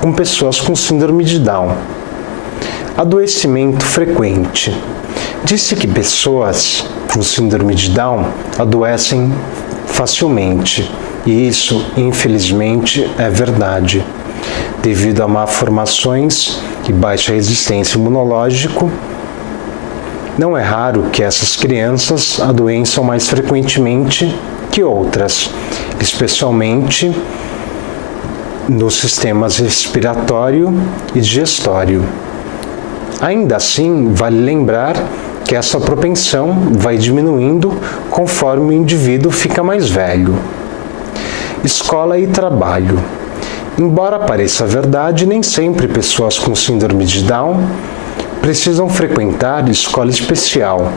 com pessoas com síndrome de Down. Adoecimento frequente. Disse que pessoas com síndrome de Down adoecem facilmente, e isso, infelizmente, é verdade. Devido a malformações e baixa resistência imunológica, não é raro que essas crianças adoeçam mais frequentemente que outras, especialmente nos sistemas respiratório e digestório. Ainda assim, vale lembrar que essa propensão vai diminuindo conforme o indivíduo fica mais velho. Escola e trabalho. Embora pareça verdade, nem sempre pessoas com síndrome de Down precisam frequentar escola especial.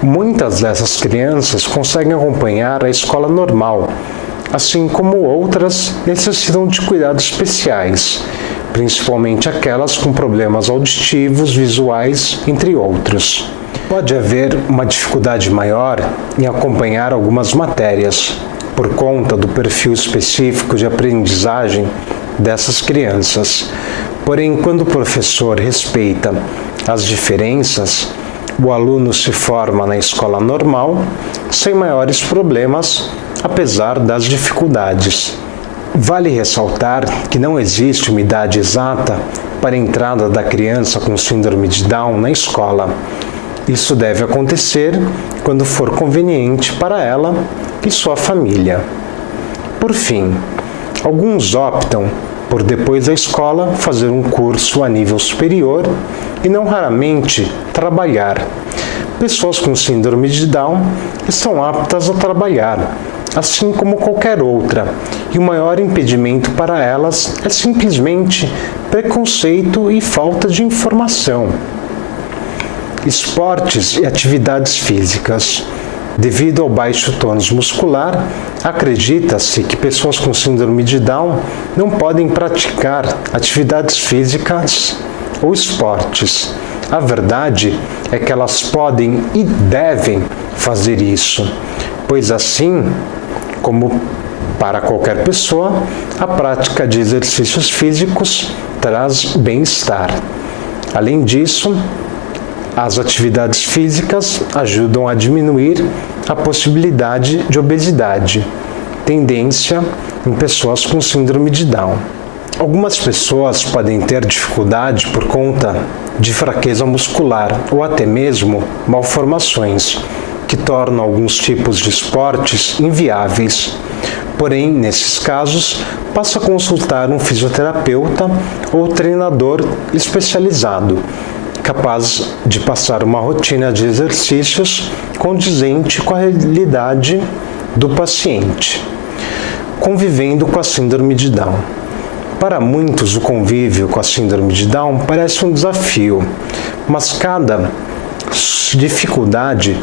Muitas dessas crianças conseguem acompanhar a escola normal, assim como outras necessitam de cuidados especiais, principalmente aquelas com problemas auditivos, visuais, entre outros. Pode haver uma dificuldade maior em acompanhar algumas matérias, por conta do perfil específico de aprendizagem dessas crianças. Porém, quando o professor respeita as diferenças, o aluno se forma na escola normal, sem maiores problemas, apesar das dificuldades. Vale ressaltar que não existe uma idade exata para a entrada da criança com síndrome de Down na escola. Isso deve acontecer quando for conveniente para ela e sua família. Por fim, alguns optam por, depois da escola, fazer um curso a nível superior e não raramente trabalhar. Pessoas com síndrome de Down estão aptas a trabalhar, assim como qualquer outra, e o maior impedimento para elas é simplesmente preconceito e falta de informação. Esportes e atividades físicas. Devido ao baixo tônus muscular, acredita-se que pessoas com síndrome de Down não podem praticar atividades físicas ou esportes. A verdade é que elas podem e devem fazer isso, pois assim, como para qualquer pessoa, a prática de exercícios físicos traz bem-estar. Além disso, as atividades físicas ajudam a diminuir a possibilidade de obesidade, tendência em pessoas com síndrome de Down. Algumas pessoas podem ter dificuldade por conta de fraqueza muscular ou até mesmo malformações, que tornam alguns tipos de esportes inviáveis. Porém, nesses casos, passa a consultar um fisioterapeuta ou treinador especializado, capaz de passar uma rotina de exercícios condizente com a realidade do paciente. Convivendo com a síndrome de Down. Para muitos, o convívio com a síndrome de Down parece um desafio, mas cada dificuldade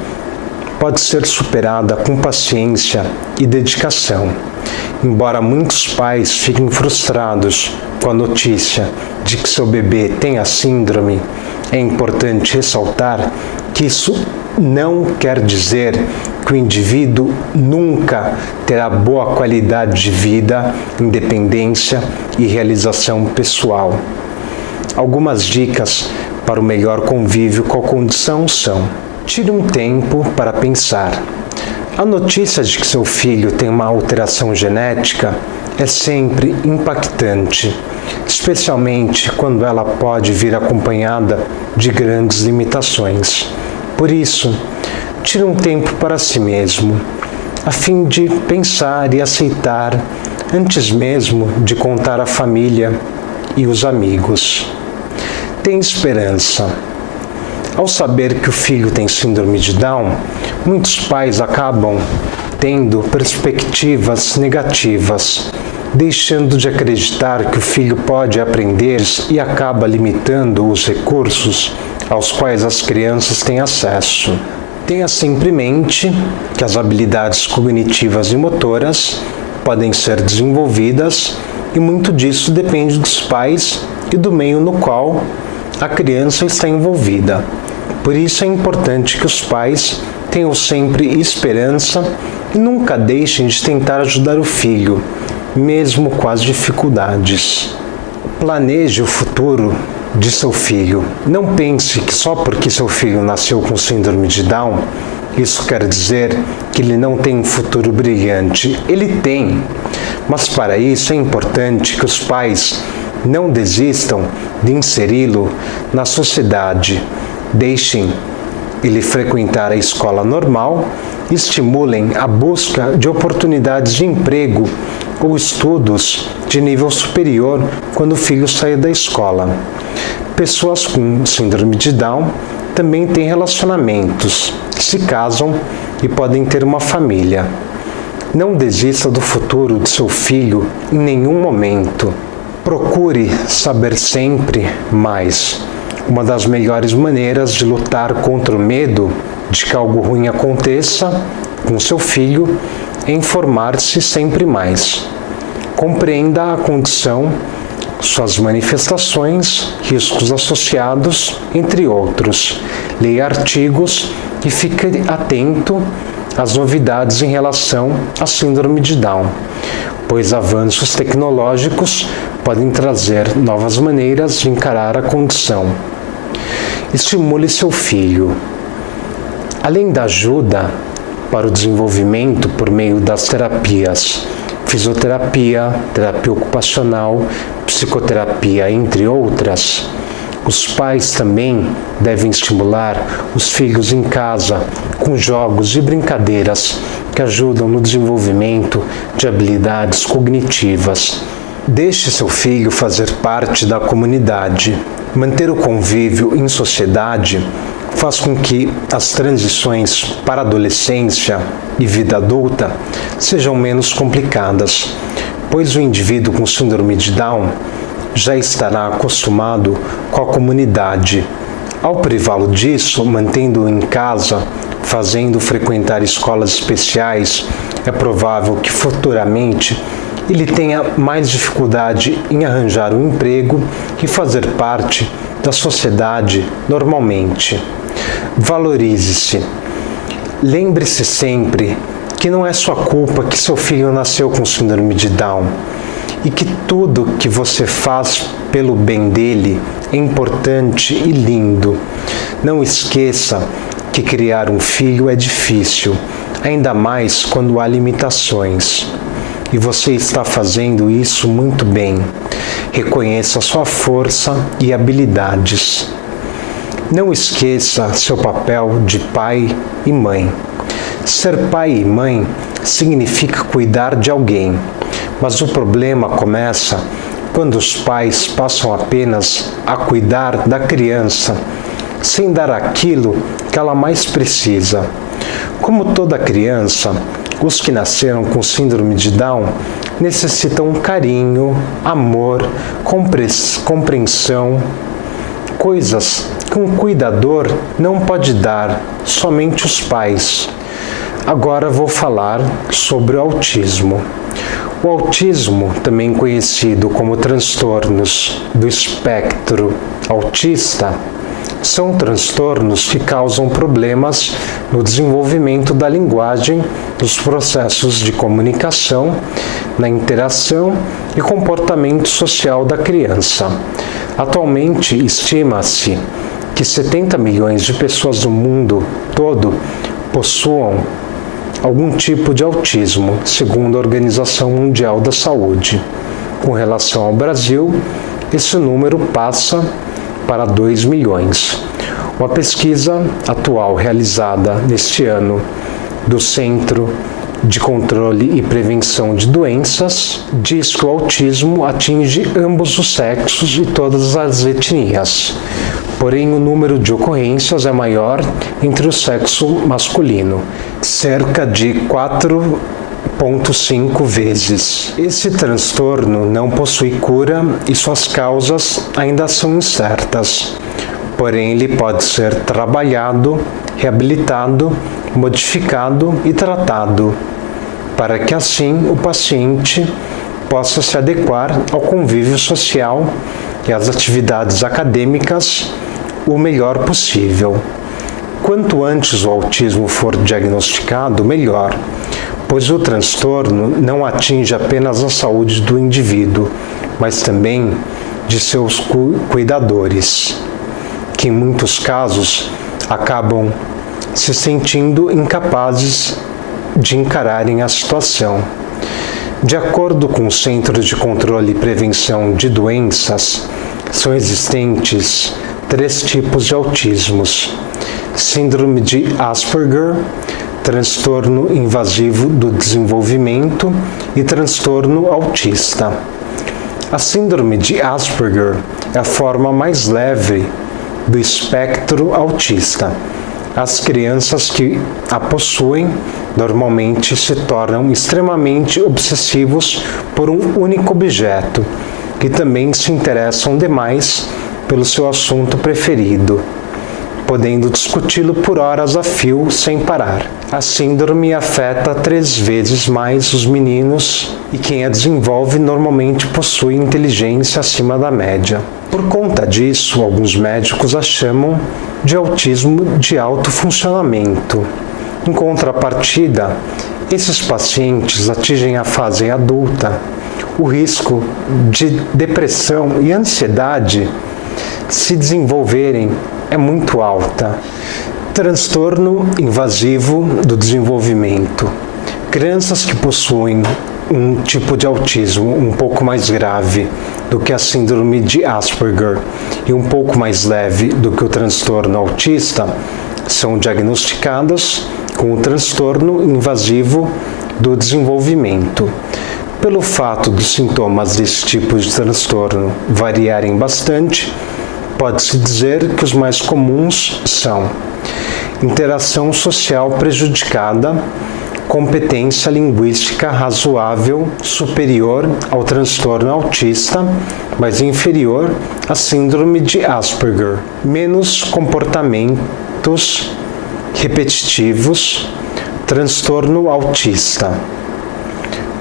pode ser superada com paciência e dedicação. Embora muitos pais fiquem frustrados com a notícia de que seu bebê tem a síndrome, É importante ressaltar que isso não quer dizer que o indivíduo nunca terá boa qualidade de vida, independência e realização pessoal. Algumas dicas para o melhor convívio com a condição são: tire um tempo para pensar. A notícia de que seu filho tem uma alteração genética é sempre impactante, especialmente quando ela pode vir acompanhada de grandes limitações. Por isso, tire um tempo para si mesmo, a fim de pensar e aceitar antes mesmo de contar à família e os amigos. Tenha esperança. Ao saber que o filho tem síndrome de Down, muitos pais acabam tendo perspectivas negativas, deixando de acreditar que o filho pode aprender e acaba limitando os recursos aos quais as crianças têm acesso. Tenha sempre em mente que as habilidades cognitivas e motoras podem ser desenvolvidas e muito disso depende dos pais e do meio no qual a criança está envolvida. Por isso é importante que os pais tenham sempre esperança e nunca deixem de tentar ajudar o filho, mesmo com as dificuldades. Planeje o futuro de seu filho. Não pense que só porque seu filho nasceu com síndrome de Down, isso quer dizer que ele não tem um futuro brilhante. Ele tem, mas para isso é importante que os pais não desistam de inseri-lo na sociedade. Deixem ele frequentar a escola normal, estimulem a busca de oportunidades de emprego ou estudos de nível superior quando o filho sair da escola. Pessoas com síndrome de Down também têm relacionamentos, se casam e podem ter uma família. Não desista do futuro de seu filho em nenhum momento. Procure saber sempre mais. Uma das melhores maneiras de lutar contra o medo de que algo ruim aconteça com seu filho é informar-se sempre mais. Compreenda a condição, suas manifestações, riscos associados, entre outros. Leia artigos e fique atento às novidades em relação à síndrome de Down, pois avanços tecnológicos podem trazer novas maneiras de encarar a condição. Estimule seu filho. Além da ajuda para o desenvolvimento por meio das terapias, fisioterapia, terapia ocupacional, psicoterapia, entre outras, os pais também devem estimular os filhos em casa com jogos e brincadeiras que ajudam no desenvolvimento de habilidades cognitivas. Deixe seu filho fazer parte da comunidade. Manter o convívio em sociedade faz com que as transições para a adolescência e vida adulta sejam menos complicadas, pois o indivíduo com síndrome de Down já estará acostumado com a comunidade. Ao privá-lo disso, mantendo-o em casa, fazendo frequentar escolas especiais, é provável que futuramente ele tenha mais dificuldade em arranjar um emprego e fazer parte da sociedade normalmente. Valorize-se. Lembre-se sempre que não é sua culpa que seu filho nasceu com síndrome de Down e que tudo que você faz pelo bem dele é importante e lindo. Não esqueça que criar um filho é difícil, ainda mais quando há limitações. E você está fazendo isso muito bem. Reconheça sua força e habilidades. Não esqueça seu papel de pai e mãe. Ser pai e mãe significa cuidar de alguém, mas o problema começa quando os pais passam apenas a cuidar da criança, sem dar aquilo que ela mais precisa. Como toda criança, os que nasceram com síndrome de Down necessitam carinho, amor, compreensão, coisas que um cuidador não pode dar, somente os pais. Agora vou falar sobre o autismo. O autismo, também conhecido como transtornos do espectro autista, São transtornos que causam problemas no desenvolvimento da linguagem, dos processos de comunicação, na interação e comportamento social da criança. Atualmente, estima-se que 70 milhões de pessoas no mundo todo possuam algum tipo de autismo, segundo a Organização Mundial da Saúde. Com relação ao Brasil, esse número passa para 2 milhões. Uma pesquisa atual realizada neste ano do Centro de Controle e Prevenção de Doenças diz que o autismo atinge ambos os sexos e todas as etnias. Porém, o número de ocorrências é maior entre o sexo masculino, cerca de 4,5 vezes. Esse transtorno não possui cura e suas causas ainda são incertas. Porém, ele pode ser trabalhado, reabilitado, modificado e tratado, para que assim o paciente possa se adequar ao convívio social e às atividades acadêmicas o melhor possível. Quanto antes o autismo for diagnosticado, melhor, pois o transtorno não atinge apenas a saúde do indivíduo, mas também de seus cuidadores, que em muitos casos acabam se sentindo incapazes de encararem a situação. De acordo com o Centro de Controle e Prevenção de Doenças, são existentes 3 tipos de autismos: síndrome de Asperger, transtorno invasivo do desenvolvimento e transtorno autista. A síndrome de Asperger é a forma mais leve do espectro autista. As crianças que a possuem normalmente se tornam extremamente obsessivos por um único objeto e também se interessam demais pelo seu assunto preferido, podendo discuti-lo por horas a fio sem parar. A síndrome afeta 3 vezes mais os meninos e quem a desenvolve normalmente possui inteligência acima da média. Por conta disso, alguns médicos a chamam de autismo de alto funcionamento. Em contrapartida, esses pacientes atingem a fase adulta. O risco de depressão e ansiedade se desenvolverem é muito alta. Transtorno invasivo do desenvolvimento. Crianças que possuem um tipo de autismo um pouco mais grave do que a síndrome de Asperger e um pouco mais leve do que o transtorno autista são diagnosticadas com o transtorno invasivo do desenvolvimento. Pelo fato dos sintomas desse tipo de transtorno variarem bastante, pode-se dizer que os mais comuns são interação social prejudicada, competência linguística razoável superior ao transtorno autista, mas inferior à síndrome de Asperger, menos comportamentos repetitivos, transtorno autista.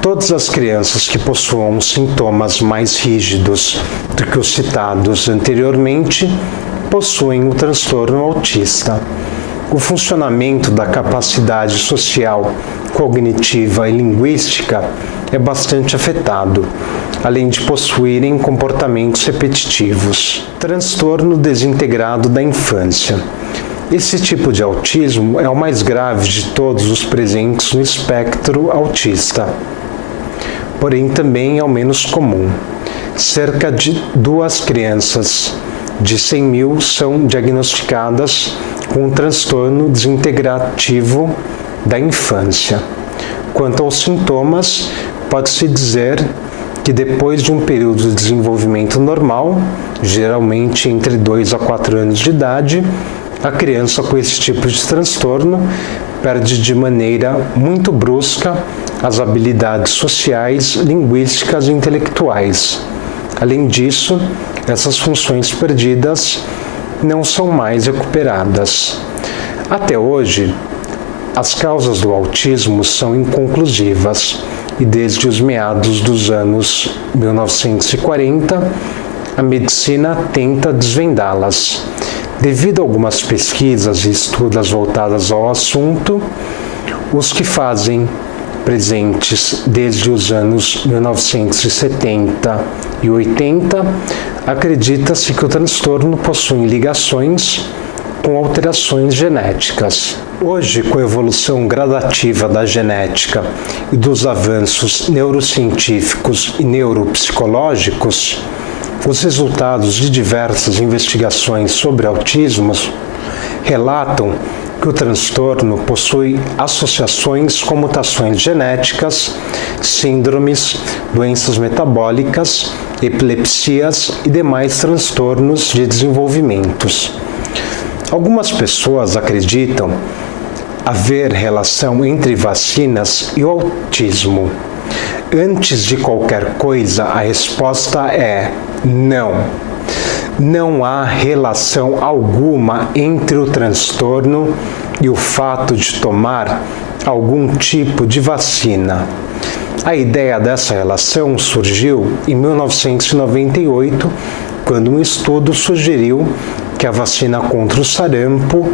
Todas as crianças que possuam sintomas mais rígidos do que os citados anteriormente possuem o transtorno autista. O funcionamento da capacidade social, cognitiva e linguística é bastante afetado, além de possuírem comportamentos repetitivos. Transtorno desintegrado da infância. Esse tipo de autismo é o mais grave de todos os presentes no espectro autista, porém também é o menos comum. Cerca de 2 crianças de 100 mil são diagnosticadas com um transtorno desintegrativo da infância. Quanto aos sintomas, pode-se dizer que depois de um período de desenvolvimento normal, geralmente entre 2 a 4 anos de idade, a criança com esse tipo de transtorno perde de maneira muito brusca as habilidades sociais, linguísticas e intelectuais. Além disso, essas funções perdidas não são mais recuperadas. Até hoje, as causas do autismo são inconclusivas e desde os meados dos anos 1940, a medicina tenta desvendá-las. Devido a algumas pesquisas e estudos voltadas ao assunto, os que fazem presentes desde os anos 1970 e 80, acredita-se que o transtorno possui ligações com alterações genéticas. Hoje, com a evolução gradativa da genética e dos avanços neurocientíficos e neuropsicológicos, os resultados de diversas investigações sobre autismo relatam que o transtorno possui associações com mutações genéticas, síndromes, doenças metabólicas, epilepsias e demais transtornos de desenvolvimentos. Algumas pessoas acreditam haver relação entre vacinas e o autismo. Antes de qualquer coisa, a resposta é não. Não há relação alguma entre o transtorno e o fato de tomar algum tipo de vacina. A ideia dessa relação surgiu em 1998, quando um estudo sugeriu que a vacina contra o sarampo,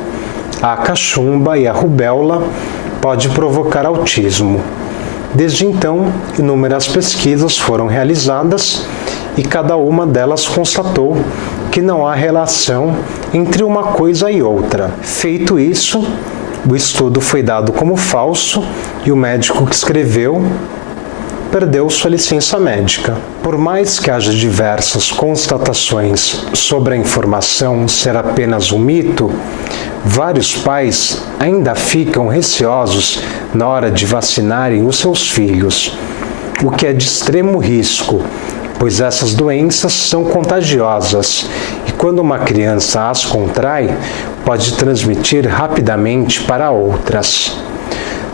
a cachumba e a rubéola pode provocar autismo. Desde então, inúmeras pesquisas foram realizadas e cada uma delas constatou que não há relação entre uma coisa e outra. Feito isso, o estudo foi dado como falso e o médico que escreveu perdeu sua licença médica. Por mais que haja diversas constatações sobre a informação ser apenas um mito, vários pais ainda ficam receosos na hora de vacinarem os seus filhos, o que é de extremo risco, pois essas doenças são contagiosas e quando uma criança as contrai, pode transmitir rapidamente para outras.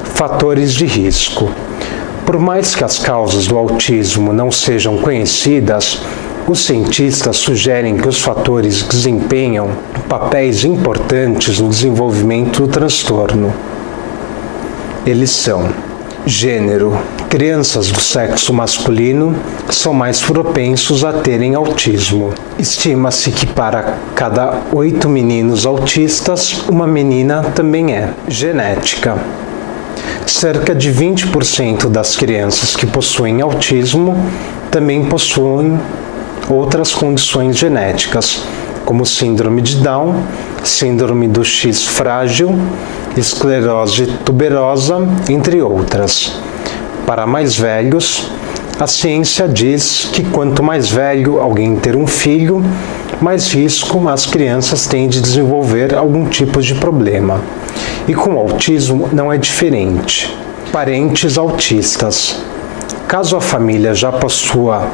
Fatores de risco. Por mais que as causas do autismo não sejam conhecidas, os cientistas sugerem que os fatores desempenham papéis importantes no desenvolvimento do transtorno. Eles são: gênero. Crianças do sexo masculino são mais propensos a terem autismo. Estima-se que para cada 8 meninos autistas, uma menina também é. Genética. Cerca de 20% das crianças que possuem autismo também possuem outras condições genéticas, como síndrome de Down, síndrome do X frágil, esclerose tuberosa, entre outras. Para mais velhos, a ciência diz que quanto mais velho alguém ter um filho, mais risco as crianças têm de desenvolver algum tipo de problema. E com o autismo não é diferente. Parentes autistas. Caso a família já possua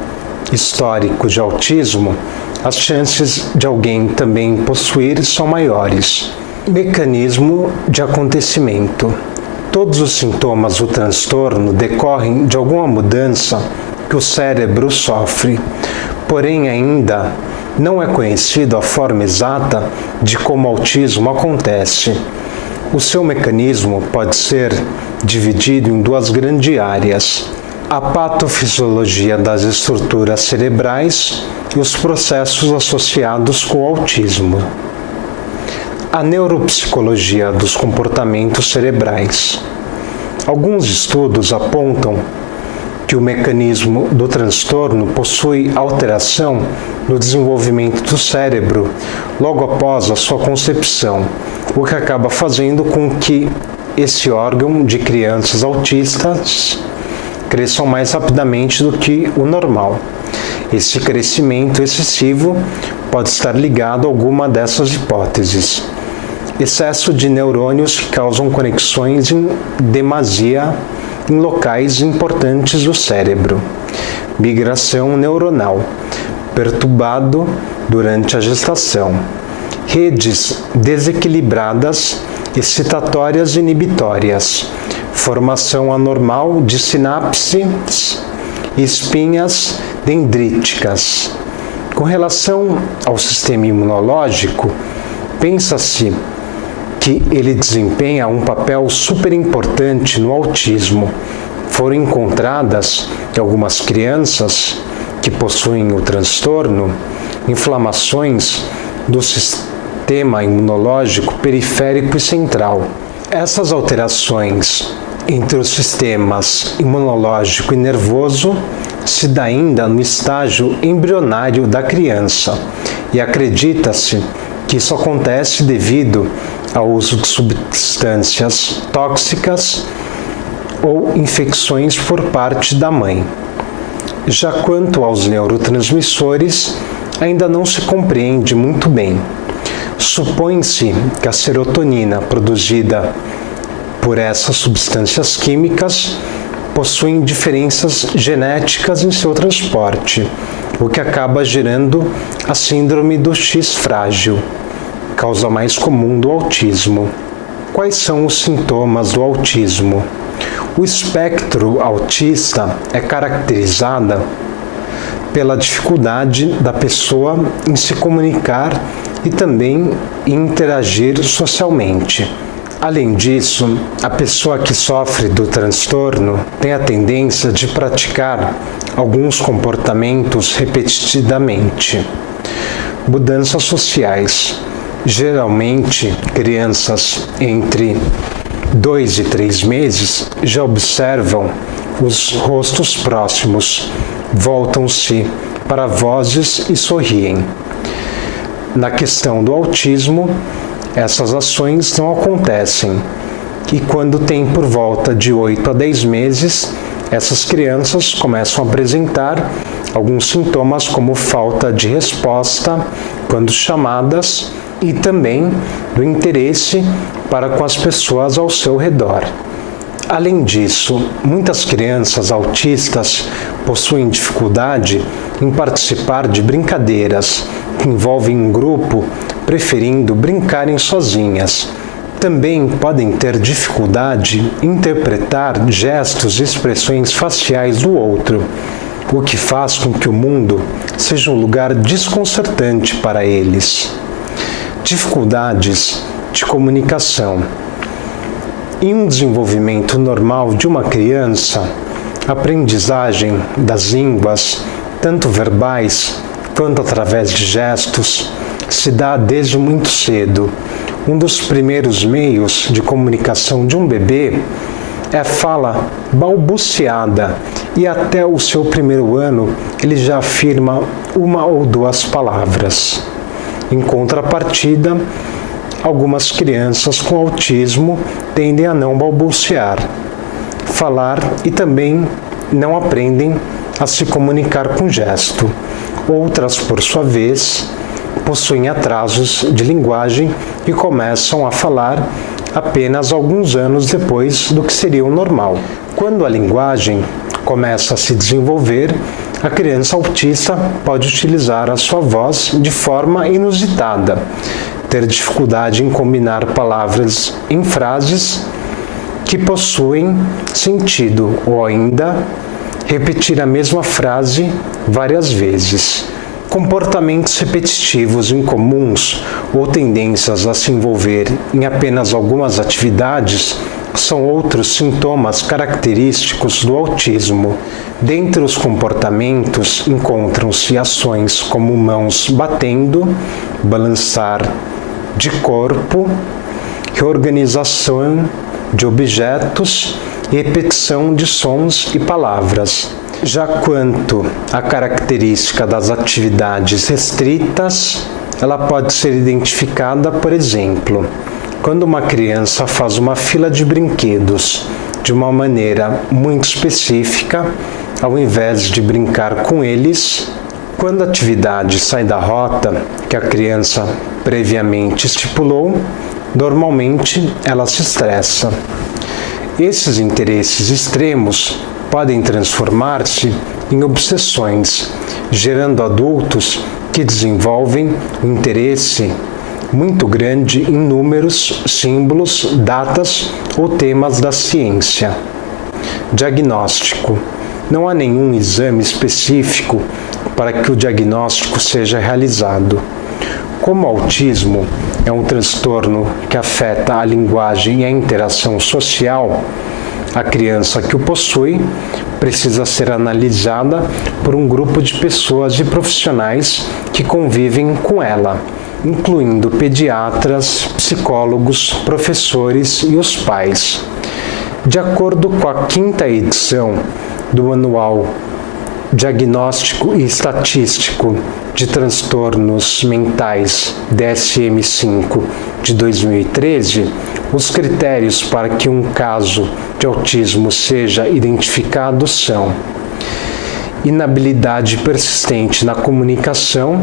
histórico de autismo, as chances de alguém também possuir são maiores. Mecanismo de acontecimento. Todos os sintomas do transtorno decorrem de alguma mudança que o cérebro sofre, porém ainda não é conhecido a forma exata de como o autismo acontece. O seu mecanismo pode ser dividido em duas grandes áreas: a patofisiologia das estruturas cerebrais e os processos associados com o autismo. A neuropsicologia dos comportamentos cerebrais. Alguns estudos apontam que o mecanismo do transtorno possui alteração no desenvolvimento do cérebro logo após a sua concepção, o que acaba fazendo com que esse órgão de crianças autistas cresçam mais rapidamente do que o normal. Esse crescimento excessivo pode estar ligado a alguma dessas hipóteses. Excesso de neurônios que causam conexões em demasia em locais importantes do cérebro. Migração neuronal, perturbado durante a gestação. Redes desequilibradas, excitatórias e inibitórias. Formação anormal de sinapses e espinhas dendríticas. Com relação ao sistema imunológico, pensa-se que ele desempenha um papel super importante no autismo. Foram encontradas em algumas crianças que possuem o transtorno inflamações do sistema sistema imunológico periférico e central. Essas alterações entre os sistemas imunológico e nervoso se dá ainda no estágio embrionário da criança e acredita-se que isso acontece devido ao uso de substâncias tóxicas ou infecções por parte da mãe. Já quanto aos neurotransmissores, ainda não se compreende muito bem. Supõe-se que a serotonina produzida por essas substâncias químicas possuem diferenças genéticas em seu transporte, o que acaba gerando a síndrome do X frágil, causa mais comum do autismo. Quais são os sintomas do autismo? O espectro autista é caracterizado pela dificuldade da pessoa em se comunicar e também em interagir socialmente. Além disso, a pessoa que sofre do transtorno tem a tendência de praticar alguns comportamentos repetidamente. Mudanças sociais. Geralmente, crianças entre 2 e 3 meses já observam os rostos próximos, voltam-se para vozes e sorriem. Na questão do autismo, essas ações não acontecem e quando tem por volta de 8 a 10 meses, essas crianças começam a apresentar alguns sintomas como falta de resposta quando chamadas e também do interesse para com as pessoas ao seu redor. Além disso, muitas crianças autistas possuem dificuldade em participar de brincadeiras que envolvem um grupo, preferindo brincarem sozinhas. Também podem ter dificuldade em interpretar gestos e expressões faciais do outro, o que faz com que o mundo seja um lugar desconcertante para eles. Dificuldades de comunicação. Em um desenvolvimento normal de uma criança, a aprendizagem das línguas, tanto verbais quanto através de gestos, se dá desde muito cedo. Um dos primeiros meios de comunicação de um bebê é a fala balbuciada e até o seu primeiro ano ele já afirma 1 ou 2 palavras. Em contrapartida, algumas crianças com autismo tendem a não balbuciar, falar e também não aprendem a se comunicar com gesto. Outras, por sua vez, possuem atrasos de linguagem e começam a falar apenas alguns anos depois do que seria o normal. Quando a linguagem começa a se desenvolver, a criança autista pode utilizar a sua voz de forma inusitada, ter dificuldade em combinar palavras em frases que possuem sentido ou ainda repetir a mesma frase várias vezes. Comportamentos repetitivos incomuns ou tendências a se envolver em apenas algumas atividades são outros sintomas característicos do autismo. Dentre os comportamentos encontram-se ações como mãos batendo, balançar de corpo, reorganização de objetos e repetição de sons e palavras. Já quanto à característica das atividades restritas, ela pode ser identificada, por exemplo, quando uma criança faz uma fila de brinquedos de uma maneira muito específica, ao invés de brincar com eles, quando a atividade sai da rota que a criança previamente estipulou, normalmente ela se estressa. Esses interesses extremos podem transformar-se em obsessões, gerando adultos que desenvolvem um interesse muito grande em números, símbolos, datas ou temas da ciência. Diagnóstico. Não há nenhum exame específico para que o diagnóstico seja realizado. Como o autismo é um transtorno que afeta a linguagem e a interação social, a criança que o possui precisa ser analisada por um grupo de pessoas e profissionais que convivem com ela. incluindo pediatras, psicólogos, professores e os pais. De acordo com a 5ª edição do Manual Diagnóstico e Estatístico de Transtornos Mentais, DSM-5, de 2013, os critérios para que um caso de autismo seja identificado são inabilidade persistente na comunicação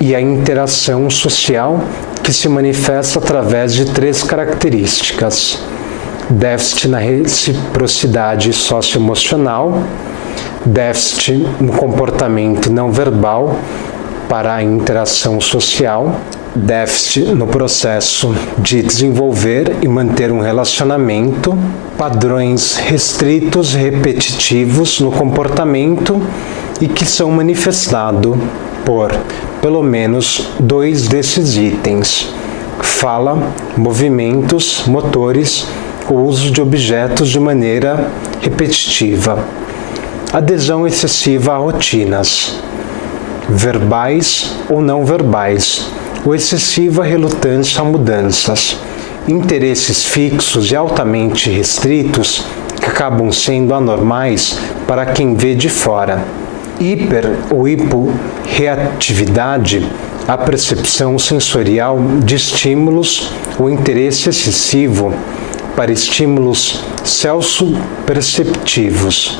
e a interação social, que se manifesta através de 3 características: déficit na reciprocidade socioemocional, déficit no comportamento não verbal para a interação social, déficit no processo de desenvolver e manter um relacionamento, padrões restritos e repetitivos no comportamento e que são manifestados por pelo menos 2 desses itens: fala, movimentos, motores, o uso de objetos de maneira repetitiva, adesão excessiva a rotinas, verbais ou não verbais, ou excessiva relutância a mudanças, interesses fixos e altamente restritos que acabam sendo anormais para quem vê de fora, hiper ou hiporreatividade, a percepção sensorial de estímulos ou interesse excessivo para estímulos celso-perceptivos.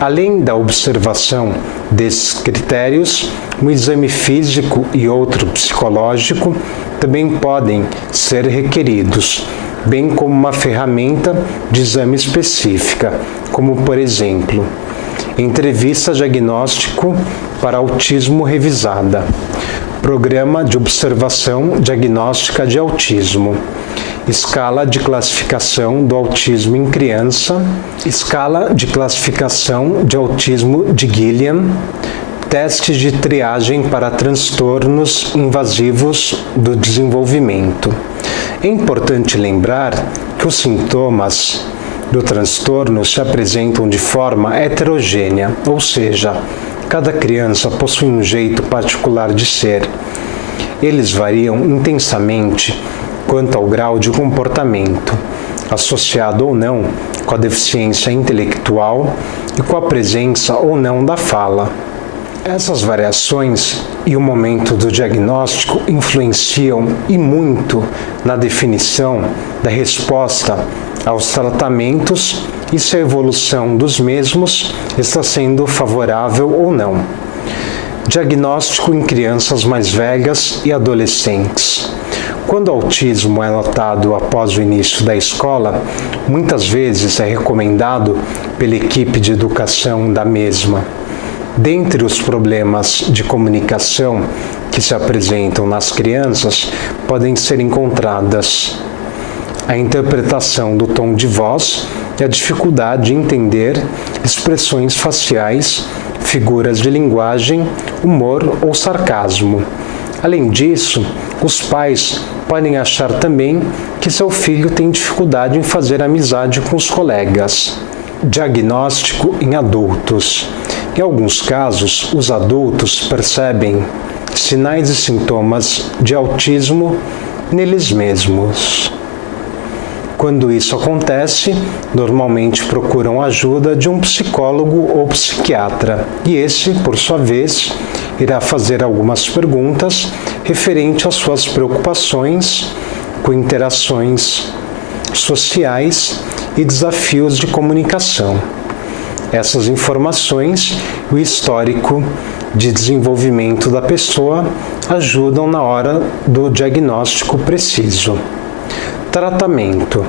Além da observação desses critérios, um exame físico e outro psicológico também podem ser requeridos, bem como uma ferramenta de exame específica, como, por exemplo, entrevista diagnóstico para autismo revisada, programa de observação diagnóstica de autismo, escala de classificação do autismo em criança, escala de classificação de autismo de Gilliam, teste de triagem para transtornos invasivos do desenvolvimento. É importante lembrar que os sintomas do transtorno se apresentam de forma heterogênea, ou seja, cada criança possui um jeito particular de ser. Eles variam intensamente quanto ao grau de comportamento, associado ou não com a deficiência intelectual e com a presença ou não da fala. Essas variações e o momento do diagnóstico influenciam e muito na definição da resposta aos tratamentos e se a evolução dos mesmos está sendo favorável ou não. Diagnóstico em crianças mais velhas e adolescentes. Quando o autismo é notado após o início da escola, muitas vezes é recomendado pela equipe de educação da mesma. Dentre os problemas de comunicação que se apresentam nas crianças, podem ser encontradas a interpretação do tom de voz e a dificuldade de entender expressões faciais, figuras de linguagem, humor ou sarcasmo. Além disso, os pais podem achar também que seu filho tem dificuldade em fazer amizade com os colegas. Diagnóstico em adultos. Em alguns casos, os adultos percebem sinais e sintomas de autismo neles mesmos. Quando isso acontece, normalmente procuram a ajuda de um psicólogo ou psiquiatra, e esse, por sua vez, irá fazer algumas perguntas referente às suas preocupações com interações sociais e desafios de comunicação. Essas informações e o histórico de desenvolvimento da pessoa ajudam na hora do diagnóstico preciso. Tratamento.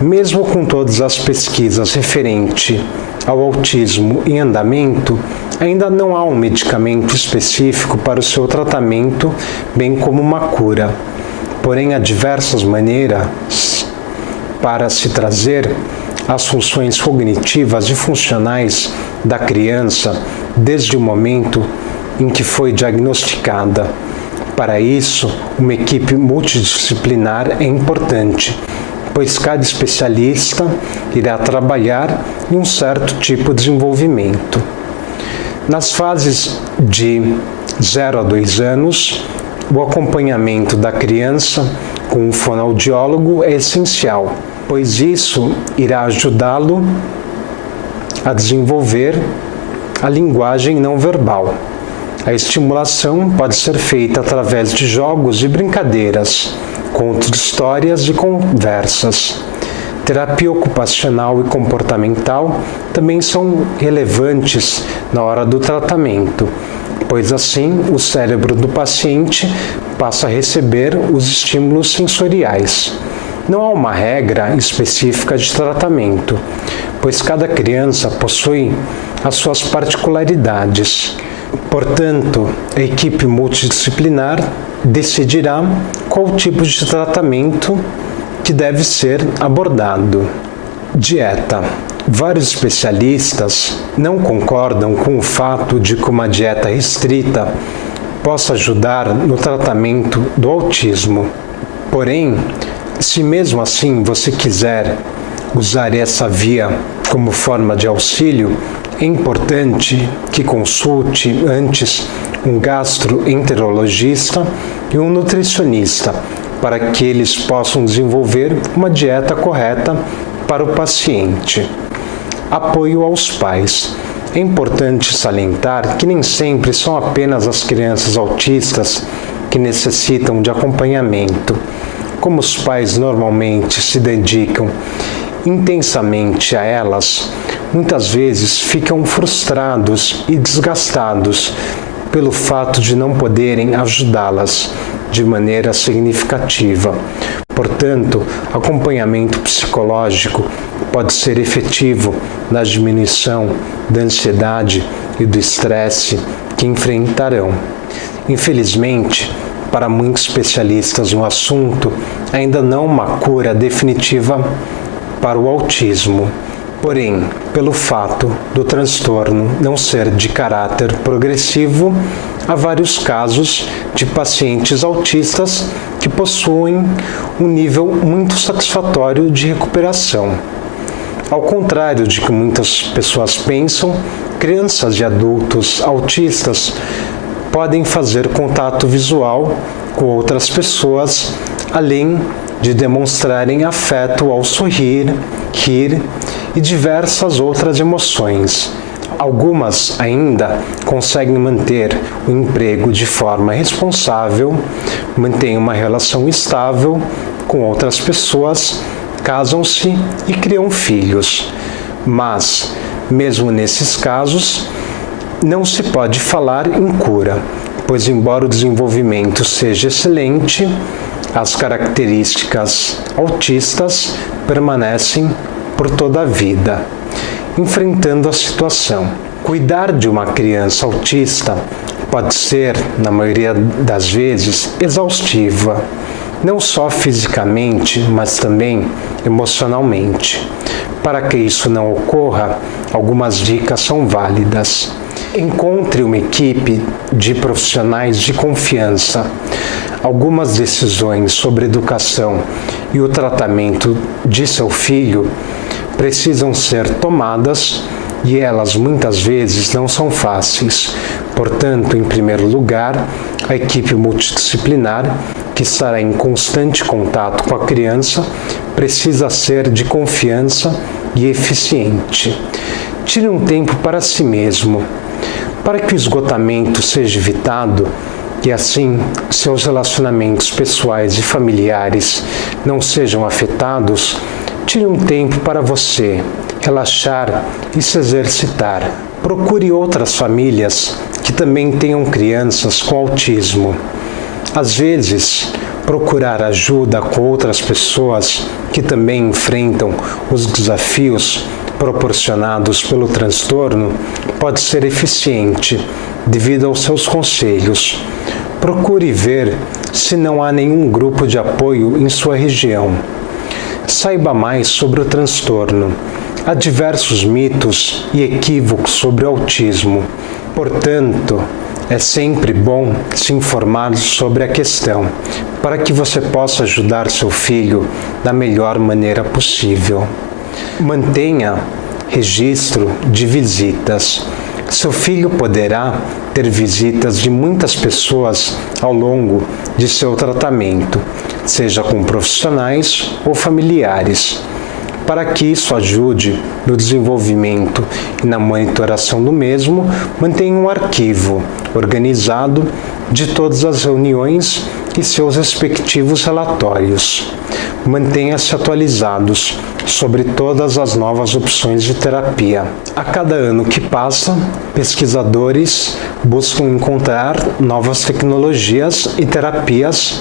Mesmo com todas as pesquisas referentes ao autismo em andamento, ainda não há um medicamento específico para o seu tratamento, bem como uma cura. Porém, há diversas maneiras para se trazer as funções cognitivas e funcionais da criança desde o momento em que foi diagnosticada. Para isso, uma equipe multidisciplinar é importante, pois cada especialista irá trabalhar em um certo tipo de desenvolvimento. Nas fases de 0 a 2 anos, o acompanhamento da criança com um fonoaudiólogo é essencial, pois isso irá ajudá-lo a desenvolver a linguagem não verbal. A estimulação pode ser feita através de jogos e brincadeiras, contos de histórias e conversas. Terapia ocupacional e comportamental também são relevantes na hora do tratamento, pois assim o cérebro do paciente passa a receber os estímulos sensoriais. Não há uma regra específica de tratamento, pois cada criança possui as suas particularidades. Portanto, a equipe multidisciplinar decidirá qual tipo de tratamento que deve ser abordado. Dieta. Vários especialistas não concordam com o fato de que uma dieta restrita possa ajudar no tratamento do autismo. Porém, se mesmo assim você quiser usar essa via como forma de auxílio, é importante que consulte antes um gastroenterologista e um nutricionista para que eles possam desenvolver uma dieta correta para o paciente. Apoio aos pais. É importante salientar que nem sempre são apenas as crianças autistas que necessitam de acompanhamento. Como os pais normalmente se dedicam intensamente a elas, muitas vezes ficam frustrados e desgastados pelo fato de não poderem ajudá-las de maneira significativa. Portanto, acompanhamento psicológico pode ser efetivo na diminuição da ansiedade e do estresse que enfrentarão. Infelizmente, para muitos especialistas no assunto, ainda não há uma cura definitiva para o autismo. Porém, pelo fato do transtorno não ser de caráter progressivo, há vários casos de pacientes autistas que possuem um nível muito satisfatório de recuperação. Ao contrário de que muitas pessoas pensam, crianças e adultos autistas podem fazer contato visual com outras pessoas, além de demonstrarem afeto ao sorrir, rir e diversas outras emoções. Algumas ainda conseguem manter o emprego de forma responsável, mantêm uma relação estável com outras pessoas, casam-se e criam filhos. Mas, mesmo nesses casos, não se pode falar em cura, pois embora o desenvolvimento seja excelente, as características autistas permanecem por toda a vida. Enfrentando a situação. Cuidar de uma criança autista pode ser, na maioria das vezes, exaustiva, não só fisicamente, mas também emocionalmente. Para que isso não ocorra, algumas dicas são válidas. Encontre uma equipe de profissionais de confiança. Algumas decisões sobre educação e o tratamento de seu filho precisam ser tomadas e elas muitas vezes não são fáceis. Portanto, em primeiro lugar, a equipe multidisciplinar, que estará em constante contato com a criança, precisa ser de confiança e eficiente. Tire um tempo para si mesmo, para que o esgotamento seja evitado e assim seus relacionamentos pessoais e familiares não sejam afetados. Tire um tempo para você, relaxar e se exercitar. Procure outras famílias que também tenham crianças com autismo. Às vezes, procurar ajuda com outras pessoas que também enfrentam os desafios proporcionados pelo transtorno pode ser eficiente devido aos seus conselhos. Procure ver se não há nenhum grupo de apoio em sua região. Saiba mais sobre o transtorno. Há diversos mitos e equívocos sobre o autismo. Portanto, é sempre bom se informar sobre a questão, para que você possa ajudar seu filho da melhor maneira possível. Mantenha registro de visitas. Seu filho poderá ter visitas de muitas pessoas ao longo de seu tratamento, seja com profissionais ou familiares. Para que isso ajude no desenvolvimento e na monitoração do mesmo, mantenha um arquivo organizado de todas as reuniões e seus respectivos relatórios. Mantenha-se atualizados sobre todas as novas opções de terapia. A cada ano que passa, pesquisadores buscam encontrar novas tecnologias e terapias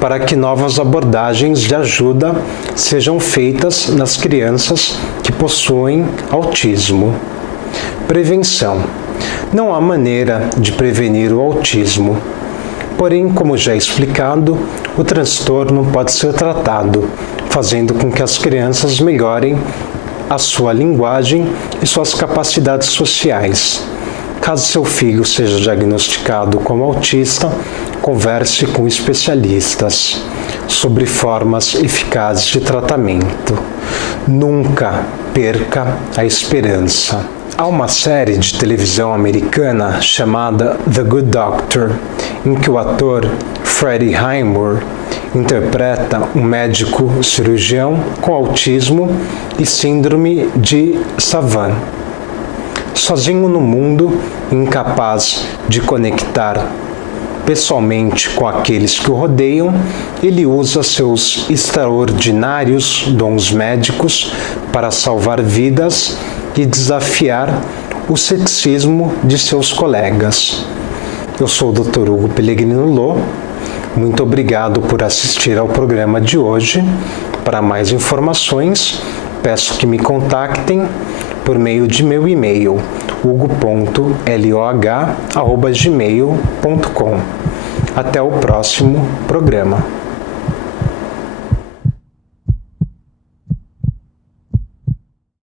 para que novas abordagens de ajuda sejam feitas nas crianças que possuem autismo. Prevenção. Não há maneira de prevenir o autismo. Porém, como já explicado, o transtorno pode ser tratado, fazendo com que as crianças melhorem a sua linguagem e suas capacidades sociais. Caso seu filho seja diagnosticado como autista, converse com especialistas sobre formas eficazes de tratamento. Nunca perca a esperança. Há uma série de televisão americana chamada The Good Doctor, em que o ator Freddie Highmore interpreta um médico cirurgião com autismo e síndrome de Savant. Sozinho no mundo, incapaz de conectar pessoalmente com aqueles que o rodeiam, ele usa seus extraordinários dons médicos para salvar vidas e desafiar o ceticismo de seus colegas. Eu sou o Dr. Hugo Pellegrino Lô. Muito obrigado por assistir ao programa de hoje. Para mais informações, peço que me contactem por meio de meu e-mail hugo.loh@gmail.com. Até o próximo programa.